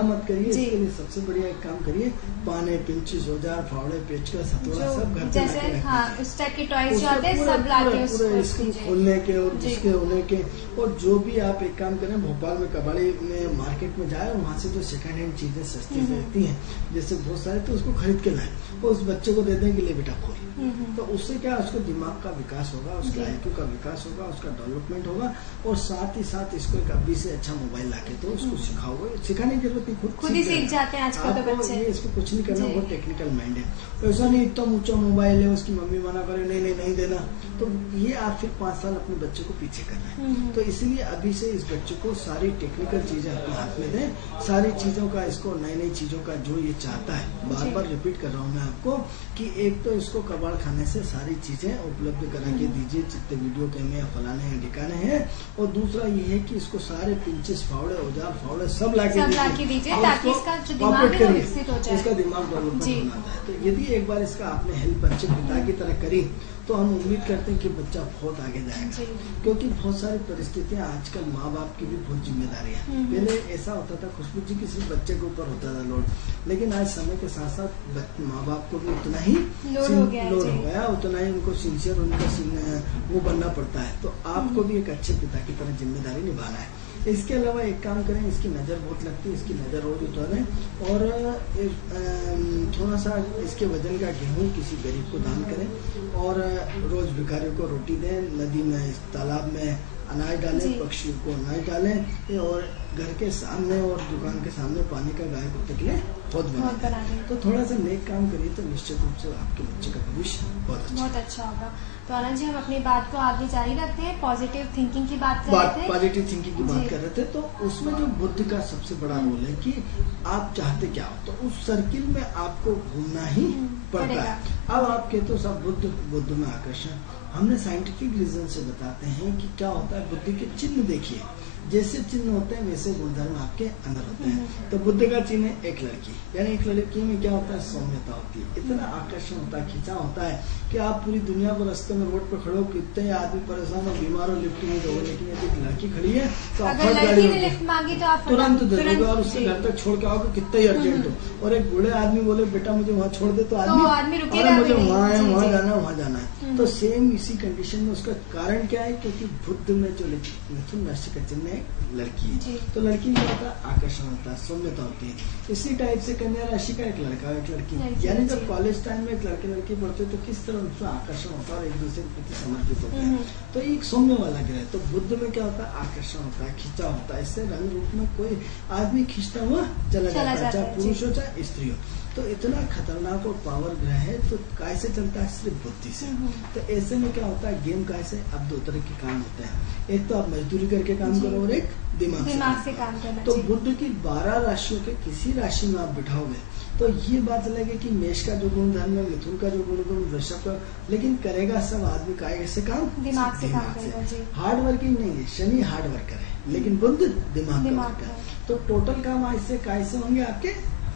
मत करिए। इसके लिए सबसे बढ़िया एक काम करिए, पाने, पिंचिस, औजार, फावड़े, पेचकस, हथौड़ा सब घर पे जैसे उस टाइप के टॉयज जो आते हैं सब लाके इसको खोलने के और जिसके होने के। और जो भी आप एक काम करें, भोपाल में कबाड़ी में मार्केट में जाए, वहाँ से जो सेकंड हैंड चीजें सस्ती रहती हैं जैसे बहुत सारे, तो उसको खरीद के लाए और उस बच्चे को दे दें कि ले बेटा खोल। तो उससे क्या उसको दिमाग का विकास होगा, उसका IQ का विकास होगा, उसका डेवलपमेंट होगा। और साथ ही साथ इसको एक अभी से अच्छा मोबाइल लाके तो उसको सिखाओगे, सिखाने की जरूरत नहीं, खुद ही सीख जाते हैं आजकल तो बच्चे। ये इसको कुछ नहीं करना, बहुत टेक्निकल माइंड है। ऐसा नहीं इतना ऊंचा मोबाइल है उसकी मम्मी मना करे नहीं देना, तो ये आप फिर 5 साल अपने बच्चे को पीछे कर रहे हैं। तो इसलिए अभी से इस बच्चे को सारी टेक्निकल चीजें अपने हाथ में दें, सारी चीजों का इसको नई चीजों का जो ये चाहता है। बार बार रिपीट कर रहा हूँ मैं आपको कि एक तो इसको कबाड़ खाने से सारी चीजें उपलब्ध करा के दीजिए, जितने वीडियो कैमरे फलाने हैं ढिकाने हैं। और दूसरा ये है कि इसको सारे पिंचेस, फावड़े, औजार, फावड़े सब लाके दीजिए ताकि इसका जो दिमाग है वो विकसित हो जाए, इसका दिमाग डेवलपमेंट होना है। तो यदि एक बार इसका आपने हेल्प अच्छे पिता की तरह करी तो हम उम्मीद करते हैं कि बच्चा बहुत आगे जाएगा। क्योंकि बहुत सारी परिस्थितियां आजकल माँ बाप की भी बहुत जिम्मेदारी है। पहले ऐसा होता था खुशबू जी किसी बच्चे के ऊपर होता था लोड, लेकिन आज समय के साथ साथ माँ बाप को भी उतना ही लोड हो गया, उतना ही उनको सिंसियर उनका वो बनना पड़ता है। तो आपको भी एक अच्छे पिता की तरह जिम्मेदारी निभाना है। इसके अलावा एक काम करें, इसकी नज़र बहुत लगती है, इसकी नज़र रोज उतारें और थोड़ा सा इसके वजन का गेहूँ किसी गरीब को दान करें और रोज भिखारियों को रोटी दें, नदी में, तालाब में अनाज डालें, पक्षियों को अनाज डालें और घर के सामने और दुकान के सामने पानी का गाय कुत्ते के लिए पौध बना दें। तो थोड़ा सा नेक काम करिए तो निश्चित रूप से आपके बच्चे का भविष्य बहुत अच्छा होगा। तो आनंद जी, हम अपनी बात को आगे जारी रखते हैं, पॉजिटिव थिंकिंग की बात कर रहे थे। पॉजिटिव थिंकिंग की बात कर रहे थे, तो उसमें जो बुद्ध का सबसे बड़ा रोल है कि आप चाहते क्या हो, तो उस सर्किल में आपको घूमना ही पड़ता है। अब आप कहते हो सब बुद्ध में आकर्षण, हमने साइंटिफिक रीजन से बताते हैं कि क्या होता है। बुद्ध के चिन्ह देखिए, जैसे चिन्ह होते हैं वैसे गुणधर्म आपके अंदर होते हैं। तो बुद्ध का चिन्ह है एक लड़की, यानी एक लड़की में क्या होता है, सौम्यता होती है, इतना आकर्षण होता है, खिंचाव होता है कि आप पूरी दुनिया को रास्ते में रोड पर खड़े हो, कितने आदमी परेशान और बीमार हो, लिफ्ट नहीं दोगे, लेकिन यदि एक लड़की खड़ी है तो आप तुरंत दे दोगे और उसके घर तक छोड़ के आओगे, कितना ही अर्जेंट हो। और एक बूढ़े आदमी बोले बेटा मुझे वहाँ छोड़ दे, तो आदमी मुझे वहाँ है, वहाँ जाना है। तो सेम इसी कंडीशन में उसका कारण क्या है, क्योंकि बुद्ध में जो मिथुन राशि का चिन्ह है लड़की है, तो लड़की में होता है आकर्षण होता है, सौम्यता होती है। इसी टाइप से कन्या राशि का एक लड़का एक लड़की, यानी जब कॉलेज टाइम में एक लड़के लड़की पढ़ते तो किस तरह उनका आकर्षण होता है और एक दूसरे के प्रति समर्पित होते हैं। तो एक सौम्य वाला ग्रह। तो बुद्ध में क्या होता है, आकर्षण होता है, खिंचा होता है। इससे रंग रूप में कोई आदमी खींचता हुआ चला जाता है, चाहे पुरुष हो चाहे स्त्री हो। तो इतना खतरनाक और पावर ग्रह है, तो कैसे चलता है, सिर्फ बुद्धि से। तो ऐसे में क्या होता है, गेम कैसे, अब 2 तरह के काम होते हैं, एक तो आप मजदूरी करके काम करो और एक दिमाग से काम करना। तो बुद्ध की 12 राशियों के किसी राशि में आप बिठाओगे तो ये बात लगेगी कि मेष का जो गुणधर्म है, मिथुन का जो गुणधर्म, वृषभ का, लेकिन करेगा सब आदमी कैसे काम, दिमाग से काम करेगा। हार्ड वर्किंग नहीं है, शनि हार्ड वर्कर है, लेकिन बुद्ध दिमाग का वर्कर। तो टोटल काम ऐसे कैसे होंगे, आपके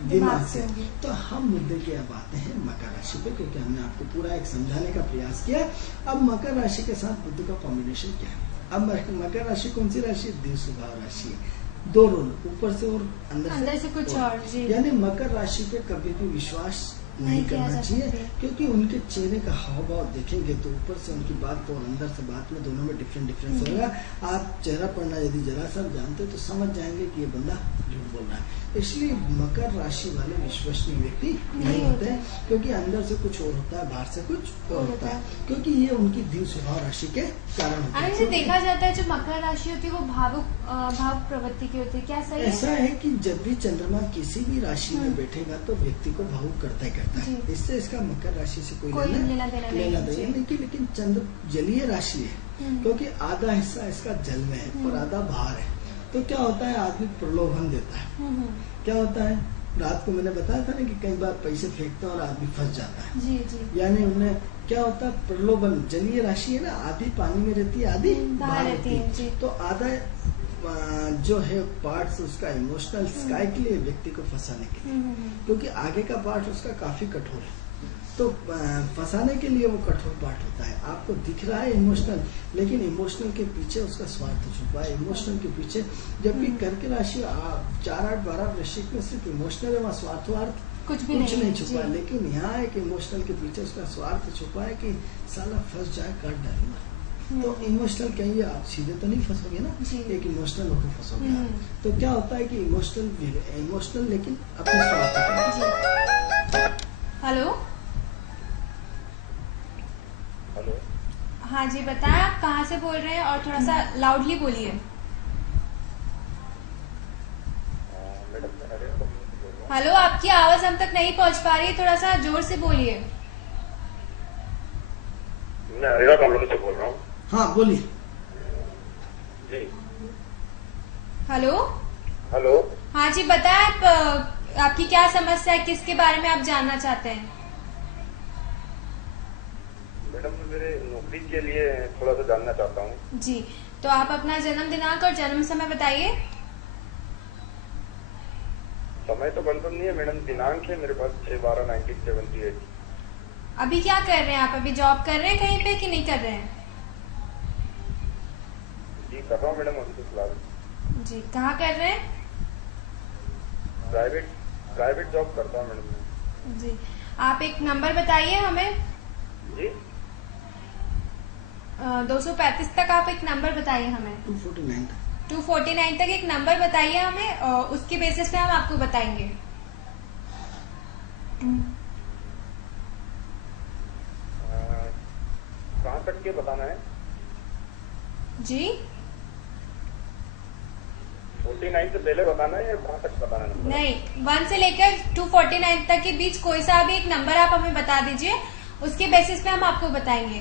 दिमाग से। तो हम मुद्दे की अब आते हैं मकर राशि पे, क्योंकि हमने आपको पूरा एक समझाने का प्रयास किया। अब मकर राशि के साथ बुद्ध का कॉम्बिनेशन क्या है। अब मकर राशि कौन सी राशि, द्वितीय स्वभाव राशि है, 2 रोल, ऊपर से और अंदर से कुछ और। यानी मकर राशि पे कभी भी विश्वास नहीं करना चाहिए, क्योंकि उनके चेहरे का हाव भाव देखेंगे तो ऊपर से उनकी बात और अंदर से बात में दोनों में डिफरेंस होगा। आप चेहरा पढ़ना यदि जरा सा जानते तो समझ जाएंगे कि ये बंदा झूठ बोल रहा है। इसलिए मकर राशि वाले विश्वसनीय व्यक्ति नहीं होते हैं, क्योंकि अंदर से कुछ और होता है, बाहर से कुछ और होता है, क्योंकि ये उनकी दिव्य स्वभाव राशि के कारण होता है। देखा जाता है जो मकर राशि होती है वो भावुक प्रवृत्ति की होती है, क्या सही है? ऐसा है कि जब भी चंद्रमा किसी भी राशि में बैठेगा तो व्यक्ति को भावुक करता है। इससे इसका मकर राशि से कोई लेना देना नहीं, लेकिन चंद्र जलीय राशि है, क्योंकि आधा हिस्सा इसका जल में है और आधा बाहर है। तो क्या होता है, आदमी प्रलोभन देता है। क्या होता है, रात को मैंने बताया था ना कि कई बार पैसे फेंकता है और आदमी फंस जाता है। यानी उन्हें क्या होता है, प्रलोभन। जलीय राशि है ना, आधी पानी में रहती है, आधी बाहर रहती है। तो आधा जो है पार्ट उसका इमोशनल स्काई के लिए, व्यक्ति को फंसाने के लिए, क्योंकि आगे का पार्ट उसका काफी कठोर है, तो फंसाने के लिए वो कठोर पार्ट होता है। आपको दिख रहा है इमोशनल, लेकिन इमोशनल के पीछे उसका स्वार्थ छुपा है। इमोशनल के पीछे, जबकि कर्क राशि 4, 8, 12 वृश्चिक में सिर्फ इमोशनल है, वहाँ स्वार्थ कुछ नहीं छुपा है। लेकिन यहाँ एक इमोशनल के पीछे उसका स्वार्थ छुपा है कि साला फंस जाए, काट डालूंगा। तो इमोशनल कहिए, आप सीधे तो नहीं फंसोगे ना, एक इमोशनल होकर फंसोगे। तो क्या होता है कि इमोशनल लेकिन अपने स्वार्थ। हेलो, हाँ जी बताएं, आप कहाँ से बोल रहे हैं और थोड़ा सा लाउडली बोलिए। हेलो, आपकी आवाज हम तक नहीं पहुँच पा रही, थोड़ा सा जोर से बोलिए। मैं अरेरा कॉलोनी से बोल रहा हूँ। हाँ बोलिए। जी हेलो। हाँ जी बताएं, आपकी क्या समस्या है, किसके बारे में आप जानना चाहते हैं? मैडम, मेरे नौकरी के लिए थोड़ा सा जानना चाहता हूँ। जी, तो आप अपना जन्म दिनांक और जन्म समय बताइए। समय तो कंफर्म नहीं है मैडम, दिनांक है मेरे पास 6/12/1978। अभी क्या कर रहे हैं आप? अभी जॉब कर रहे हैं कहीं पे कि नहीं कर रहे हैं? जी कर रहा हूँ मैडम, अभी तो फिलहाल। जी, कहाँ कर रहे हैं? प्राइवेट जॉब करता हूँ मैडम। जी, आप एक नंबर बताइए हमें। जी 235 तक आप एक नंबर बताइए हमें। 249 तक एक नंबर बताइए हमें, और उसके बेसिस पे हम आपको बताएंगे। कहाँ तक के बताना है? जी 49 से पहले बताना है या कहाँ तक बताना है? नहीं, 1 से लेकर 249 तक के बीच कोई सा भी एक नंबर आप हमें बता दीजिए, उसके बेसिस पे हम आपको बताएंगे।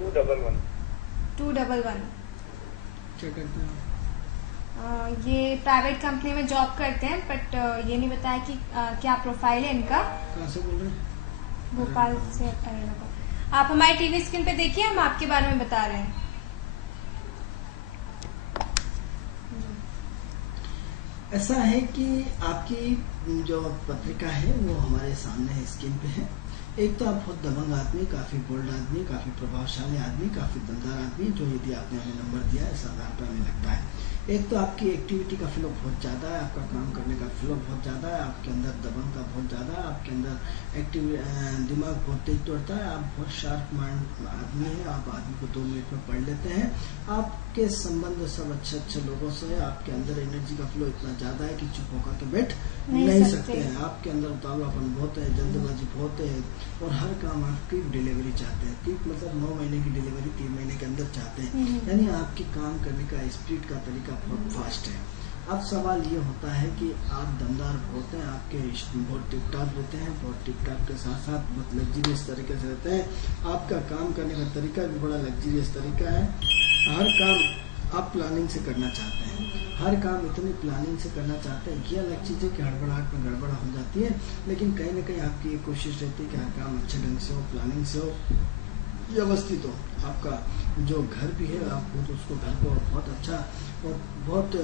211 क्या करते हैं? ये प्राइवेट कंपनी में जॉब करते हैं, बट ये नहीं बताया कि क्या प्रोफाइल है इनका। कहाँ से बोल रहे हैं? भोपाल से। आप हमारी टीवी स्क्रीन पे देखिए, हम आपके बारे में बता रहे हैं। ऐसा है कि आपकी जो पत्रिका है वो हमारे सामने स्क्रीन पे है। एक तो आप बहुत दबंग आदमी, काफी बोल्ड आदमी, काफी प्रभावशाली आदमी, काफी दमदार आदमी, जो यदि आपने हमें नंबर दिया है इस आधार पर हमें लगता है। एक तो आपकी एक्टिविटी का फ्लो बहुत ज्यादा है, आपका काम करने का फ्लो बहुत ज्यादा है, आपके अंदर दबंग का बहुत ज्यादा है, आपके अंदर दिमाग बहुत तेज दौड़ता है, आप बहुत शार्प माइंड आदमी है, आप आदमी को 2 मिनट में पढ़ लेते हैं, आपके संबंध सब अच्छे लोगों से है, आपके अंदर एनर्जी का फ्लो इतना ज्यादा है कि चुप होकर के बैठ नहीं सकते हैं, आपके अंदर उतावलापन बहुत है, जल्दबाजी बहुत है, और हर काम आप क्विक डिलीवरी चाहते हैं। क्विक मतलब 9 महीने की डिलीवरी 3 महीने के अंदर चाहते हैं, यानी आपकी काम करने का स्पीड का तरीका बहुत फास्ट है। अब सवाल ये होता है कि आप दमदार बहुत हैं, आपके बहुत टिप टॉप रहते हैं, बहुत टिप टॉप के साथ साथ बहुत लग्जरियस तरीके से रहते हैं, आपका काम करने का तरीका भी बड़ा लग्जरियस तरीका है, हर काम आप प्लानिंग से करना चाहते हैं, हर काम इतनी प्लानिंग से करना चाहते हैं। ये अलग चीज़ है कि हड़बड़ाहट में गड़बड़ा हो जाती है, लेकिन कहीं ना कहीं आपकी ये कोशिश रहती है कि हर काम अच्छे ढंग से हो, प्लानिंग से हो, व्यवस्थित हो। आपका जो घर भी है, आप खुद उसको घर को बहुत अच्छा और बहुत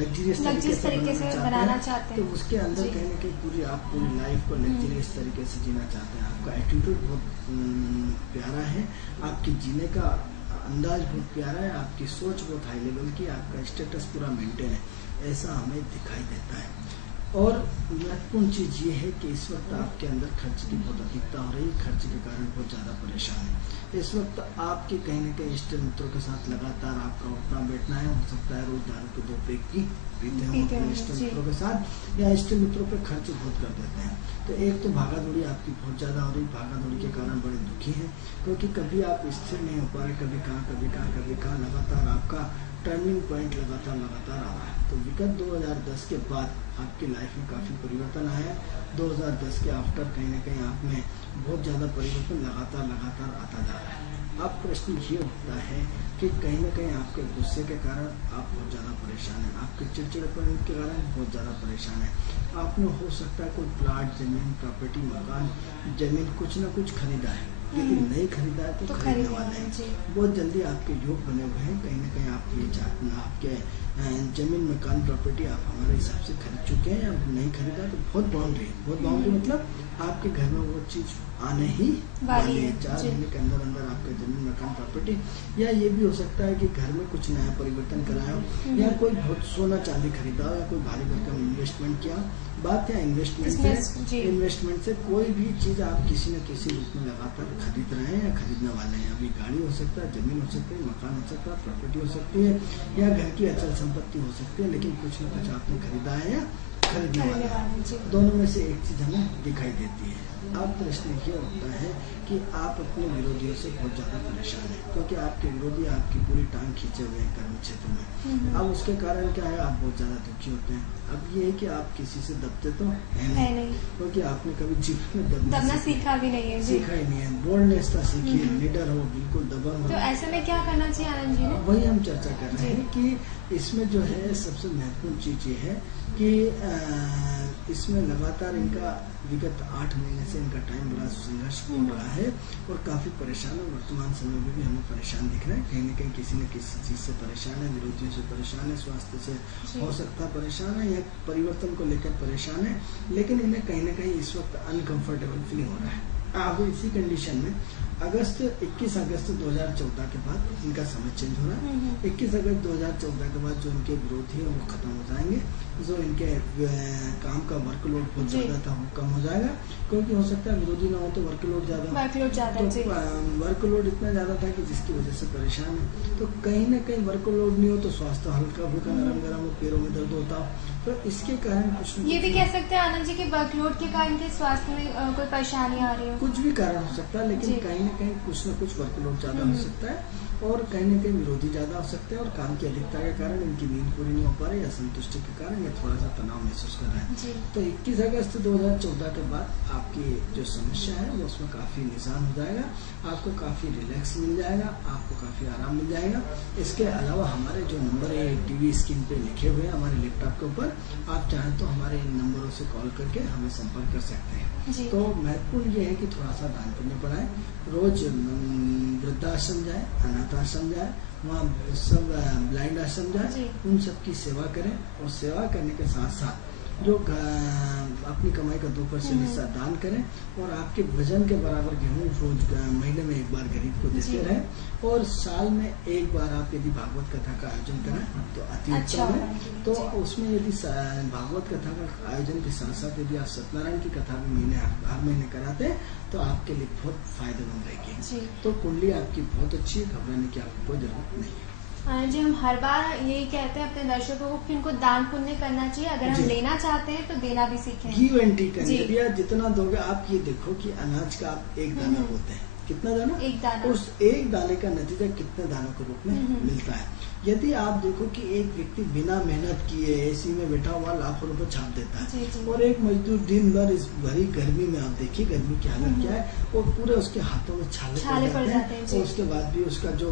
लग्जरियस तरीके से बनाना चाहते हैं, तो उसके अंदर कहीं ना कहीं आप पूरी लाइफ को लग्जरियस तरीके से जीना चाहते हैं। आपका एटीट्यूड बहुत प्यारा है, आपके जीने का अंदाज बहुत प्यारा है, आपकी सोच बहुत हाई लेवल की, आपका स्टेटस पूरा मेंटेन है, ऐसा हमें दिखाई देता है। और महत्वपूर्ण चीज ये है कि इस वक्त आपके अंदर खर्च की बहुत अधिकता हो रही है, खर्च के कारण बहुत ज्यादा परेशान है। इस वक्त आपके कहीं न कहीं इष्ट मित्रों के साथ लगातार आपका उठना बैठना है, हो सकता है रोज दारू के 2 पैक की पीते हो अपने इष्ट मित्रों के साथ, या इष्ट मित्रों पे खर्च बहुत कर देते हैं। तो एक तो भागा दौड़ी आपकी बहुत ज्यादा हो रही, भागा दौड़ी के कारण बड़े दुखी हैं, क्योंकि कभी आप स्थिर नहीं हो पा रहे, कभी कहाँ लगातार आपका टर्निंग पॉइंट लगातार आ रहा है। तो विगत 2010 के बाद आपकी लाइफ में काफी परिवर्तन आया है। 2010 के आफ्टर कहीं न कहीं आप में बहुत ज्यादा परिवर्तन लगातार आता जा रहा है। अब प्रश्न ये उठता है कि कहीं न कहीं आपके गुस्से के कारण आप बहुत ज्यादा परेशान हैं, आपके चिड़चिड़ेपन के कारण बहुत ज्यादा परेशान है। आपने हो सकता है कोई प्लाट, जमीन, प्रॉपर्टी, मकान, जमीन कुछ न कुछ खरीदा है, लेकिन नहीं खरीदा है तो खरीदने वाले हैं। बहुत जल्दी आपके योग बने हुए हैं, कहीं न कहीं आप ये चाहते हैं आपके जमीन, मकान, प्रॉपर्टी आप हमारे हिसाब से खरीद चुके हैं, या नहीं खरीदा तो बहुत बाउंड्री मतलब आपके घर में वो चीज आने ही वाली है। 4 महीने के अंदर आपका जमीन, मकान, प्रॉपर्टी, या ये भी हो सकता है कि घर में कुछ नया परिवर्तन कराया हो, या कोई बहुत सोना चांदी खरीदा हो, या कोई भारी भरकम इन्वेस्टमेंट किया। बात है इन्वेस्टमेंट से कोई भी चीज आप किसी न किसी रूप में लगातार खरीद रहे हैं या खरीदने वाले हैं। अभी गाड़ी हो सकता है, जमीन हो सकती है, मकान हो सकता है, प्रॉपर्टी हो सकती है, या घर की अचल संपत्ति हो सकती है, लेकिन कुछ न कुछ आपने खरीदा है या खरीदने वाले हैं। दोनों में से एक चीज हमें दिखाई देती है। अब प्रश्न ये होता है कि आप अपने विरोधियों से बहुत ज्यादा परेशान हैं, क्योंकि आपके विरोधी आपकी पूरी टांग खींचे हुए हैं कर्म क्षेत्र में। अब उसके कारण क्या है, आप बहुत ज्यादा दुखी होते हैं। अब ये है कि आप किसी से दबते तो है नहीं, क्योंकि आपने कभी जीवन में दबना सीखा भी नहीं है, सीखा ही नहीं है। बोल्डनेस का सीखिए, लीडर हो, बिल्कुल दबंग हो। तो ऐसे में क्या करना चाहिए आनंद जी ने? वही हम चर्चा कर रहे हैं कि इसमें जो है सबसे महत्वपूर्ण चीज ये है कि इसमें लगातार इनका विगत 8 महीने से इनका टाइम बड़ा संघर्षपूर्ण रहा है, और काफी परेशान है। वर्तमान समय में भी हमें परेशान दिख रहे हैं, कहीं न कहीं किसी न किसी चीज से परेशान है, विरोधियों से परेशान है, स्वास्थ्य से हो सकता है परेशान है, या परिवर्तन को लेकर परेशान है, लेकिन इन्हें कहीं न कहीं इस वक्त अनकंफर्टेबल फील हो रहा है। अब इसी कंडीशन में 21 अगस्त 2014 के बाद इनका समय चेंज हो रहा है। 21 अगस्त 2014 के बाद जो इनके विरोधी है वो खत्म हो जाएंगे, जो इनके काम का वर्कलोड बहुत ज्यादा था वो कम हो जाएगा, क्योंकि हो सकता है विरोधी ना हो तो वर्कलोड ज्यादा, तो वर्कलोड इतना ज्यादा था कि जिसकी वजह से परेशान है। तो कहीं न कहीं वर्कलोड नहीं हो तो स्वास्थ्य हल्का फुल्का नरम गरम हो, पैरों में दर्द होता हो, तो इसके कारण कुछ ये भी कह सकते हैं आनंद जी कि वर्कलोड के कारण के स्वास्थ्य में कोई परेशानी आ रही हो, कुछ भी कारण हो सकता है, लेकिन कहीं न कहीं कुछ न कुछ वर्कलोड ज्यादा हो सकता है, और कहीं न कहीं विरोधी ज्यादा हो सकते हैं, और काम की अधिकता के कारण इनकी नींद पूरी नहीं हो पा रही, असंतुष्टि के कारण ये थोड़ा सा तनाव महसूस कर रहे हैं। तो 21 अगस्त 2014 के बाद आपकी जो समस्या है वो उसमें काफी निशान हो जाएगा, आपको काफी रिलैक्स मिल जाएगा, आपको काफी आराम मिल जाएगा। इसके अलावा हमारे जो नंबर है टीवी स्क्रीन पे लिखे हुए हैं हमारे लैपटॉप के ऊपर, आप चाहें तो हमारे इन नंबरों से कॉल करके हमें संपर्क कर सकते हैं। तो महत्वपूर्ण ये है कि थोड़ा सा दान पुण्य बढ़ाए, रोज वृद्धाश्रम जाए, अनाथ आश्रम जाए, वहाँ सब ब्लाइंड आश्रम जाए, उन सब की सेवा करें, और सेवा करने के साथ साथ जो अपनी कमाई का 2% हिस्सा दान करें, और आपके वजन के बराबर गेहूँ रोज महीने में 1 बार गरीब को देते रहें, और साल में 1 बार आप यदि भागवत कथा का आयोजन करें तो अति उत्तम है। तो उसमें यदि भागवत कथा का आयोजन के साथ साथ यदि आप सत्यनारायण की कथा भी हर महीने कराते हैं तो आपके लिए बहुत फायदेमंद रहेगी। तो कुंडली आपकी बहुत अच्छी है, घबराने की आपको कोई जरूरत नहीं है। जी, हम हर बार यही कहते हैं अपने दर्शकों को कि इनको दान पुण्य करना चाहिए, अगर हम लेना चाहते हैं तो देना भी सीखें। गिव एंड टेक करना, जितना दोगे आप ये देखो कि अनाज का आप 1 दाना बोते हैं, कितना दाना? 1 दाना। उस 1 दाने का नतीजा कितने दानों के रूप में मिलता है। यदि आप देखो कि एक व्यक्ति बिना मेहनत किए एसी में बैठा हुआ लाखों रुपए छाप देता है, और एक मजदूर दिन भर इस भरी गर्मी में, आप देखिए गर्मी की हालत क्या है, और पूरे उसके हाथों में छाले पड़ जाते हैं, और उसके बाद भी उसका जो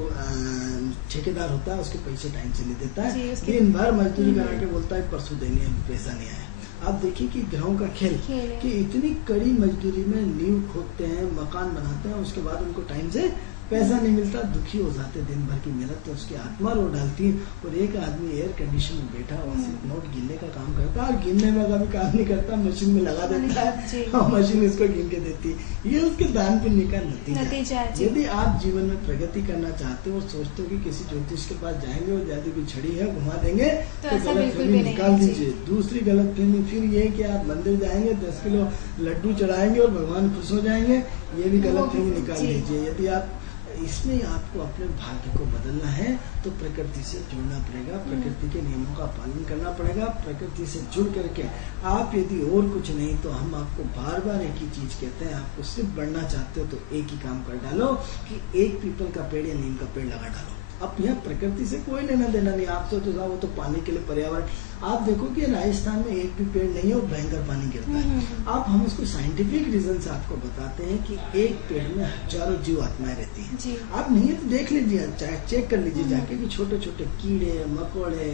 ठेकेदार होता है उसके पैसे टाइम से नहीं देता है, दिन भर मजदूरी करा के बोलता है परसों देनी है, पैसा नहीं आया। आप देखिए कि ग्रहों का खेल कि इतनी कड़ी मजदूरी में नींव खोदते हैं, मकान बनाते हैं, उसके बाद उनको टाइम से पैसा नहीं मिलता, दुखी हो जाते, दिन भर की मेहनत तो उसकी आत्मा रो डालती है। और एक आदमी एयर कंडीशन में बैठा हुआ सिर्फ नोट गिनने का काम करता है, और गिनने में कभी काम नहीं करता, मशीन में लगा देता है और मशीन इसको गिन के देती है। ये उसके दान पुण्य का नतीजा है। यदि आप जीवन में प्रगति करना चाहते हो और सोचते हो कि किसी ज्योतिष के पास जाएंगे और जादू की छड़ी है घुमा देंगे, तो गलतफहमी निकाल दीजिए। दूसरी गलतफहमी फिर ये कि आप मंदिर जाएंगे, 10 किलो लड्डू चढ़ाएंगे और भगवान खुश हो जाएंगे, ये भी गलतफहमी निकाल दीजिए। यदि आप इसमें आपको अपने भाग्य को बदलना है तो प्रकृति से जुड़ना पड़ेगा, प्रकृति के नियमों का पालन करना पड़ेगा। प्रकृति से जुड़ करके आप यदि और कुछ नहीं तो हम आपको बार बार एक ही चीज कहते हैं, आपको सिर्फ बढ़ना चाहते हो तो एक ही काम कर डालो कि एक पीपल का पेड़ या नीम का पेड़ लगा डालो। अब यह प्रकृति से कोई लेना देना नहीं, आप तो वो तो पानी के लिए पर्यावरण। आप देखो कि राजस्थान में एक भी पेड़ नहीं है और भयंकर पानी गिरता है। आप हम उसको साइंटिफिक रीजन से आपको बताते हैं कि एक पेड़ में हजारों जीव आत्माएं रहती हैं। आप नहीं है तो देख लीजिए, चेक कर लीजिए जाके कि छोटे छोटे कीड़े मकोड़े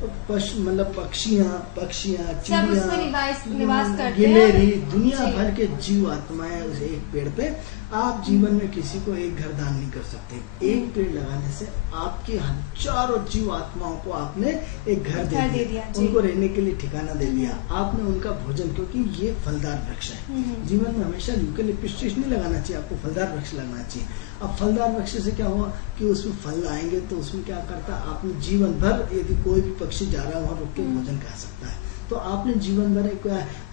मतलब पक्षियाँ चिड़िया गिलेरी दुनिया भर के जीव आत्माएं उस एक पेड़ पे। आप जीवन में किसी को एक घर दान नहीं कर सकते। एक पेड़ लगाने से आपकी हजारों जीव आत्माओं को आपने एक घर दे दिया, उनको रहने के लिए ठिकाना दे दिया, आपने उनका भोजन, क्योंकि ये फलदार वृक्ष है। जीवन में हमेशा यूकेलिप्टस नहीं लगाना चाहिए, आपको फलदार वृक्ष लगाना चाहिए। अब फलदार वृक्ष से क्या हुआ कि उसमें फल आएंगे तो उसमें क्या करता, आपने जीवन भर यदि कोई भी पक्षी जा रहा है वहाँ रुक के भोजन खा सकता है, तो आपने जीवन भर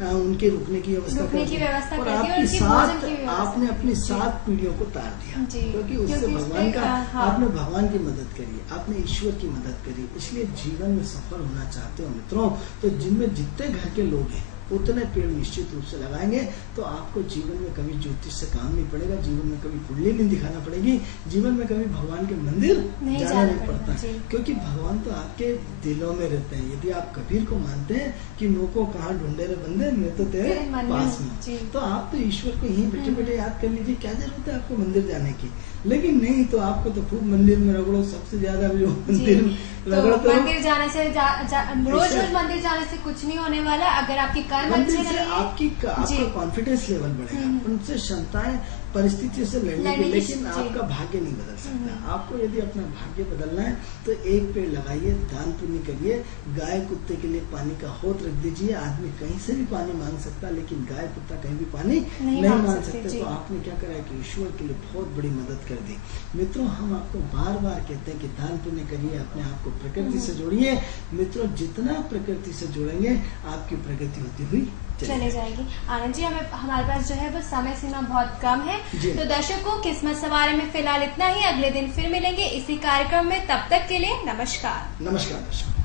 उनके रुकने की व्यवस्था कर दी और आपकी आपने अपनी 7 पीढ़ियों को तार दिया, क्योंकि उससे भगवान का आपने भगवान की मदद करी, आपने ईश्वर की मदद करी। इसलिए जीवन में सफल होना चाहते हो मित्रों, तो जिनमें जितने घर के लोग हैं उतने पेड़ निश्चित रूप से लगाएंगे तो आपको जीवन में कभी ज्योतिष से काम नहीं पड़ेगा, जीवन में कभी कुंडली नहीं दिखाना पड़ेगी, जीवन में कभी भगवान के मंदिर जाना नहीं पड़ता, क्योंकि भगवान तो आपके दिलों में रहते हैं। यदि आप कबीर को मानते हैं कि मुझको कहाँ ढूंढे रे बंदे, मैं तो तेरे पास में, तो आप तो ईश्वर को यहीं बैठे बैठे याद कर लीजिए, क्या जरूरत है आपको मंदिर जाने की। लेकिन नहीं तो आपको तो खूब मंदिर में रगड़ो, सबसे ज्यादा जो मंदिर रगड़ो, तो मंदिर जाने से रोज मंदिर जाने से कुछ नहीं होने वाला। अगर आपकी कर्म अच्छे से आपका कॉन्फिडेंस लेवल बढ़ेगा, उनसे क्षमताएं परिस्थितियों से लड़ने की, लेकिन आपका भाग्य नहीं बदल सकता। आपको यदि अपना भाग्य बदलना है तो एक पेड़ लगाइए, दान पुण्य करिए, गाय कुत्ते के लिए पानी का होत रख दीजिए। आदमी कहीं से भी पानी मांग सकता, लेकिन गाय कुत्ता कहीं भी पानी नहीं मांग सकते। तो आपने क्या करा कि ईश्वर के लिए बहुत बड़ी मदद कर दी। मित्रों, हम आपको बार बार कहते हैं कि दान पुण्य करिए, अपने आप को प्रकृति से जोड़िए। मित्रों, जितना प्रकृति से जोड़ेंगे आपकी प्रगति होती हुई चले जाएगी। आनंद जी, हमारे पास जो है वो समय सीमा बहुत कम है, तो दर्शकों किस्मत सवारी में फिलहाल इतना ही। अगले दिन फिर मिलेंगे इसी कार्यक्रम में, तब तक के लिए नमस्कार। नमस्कार दर्शकों।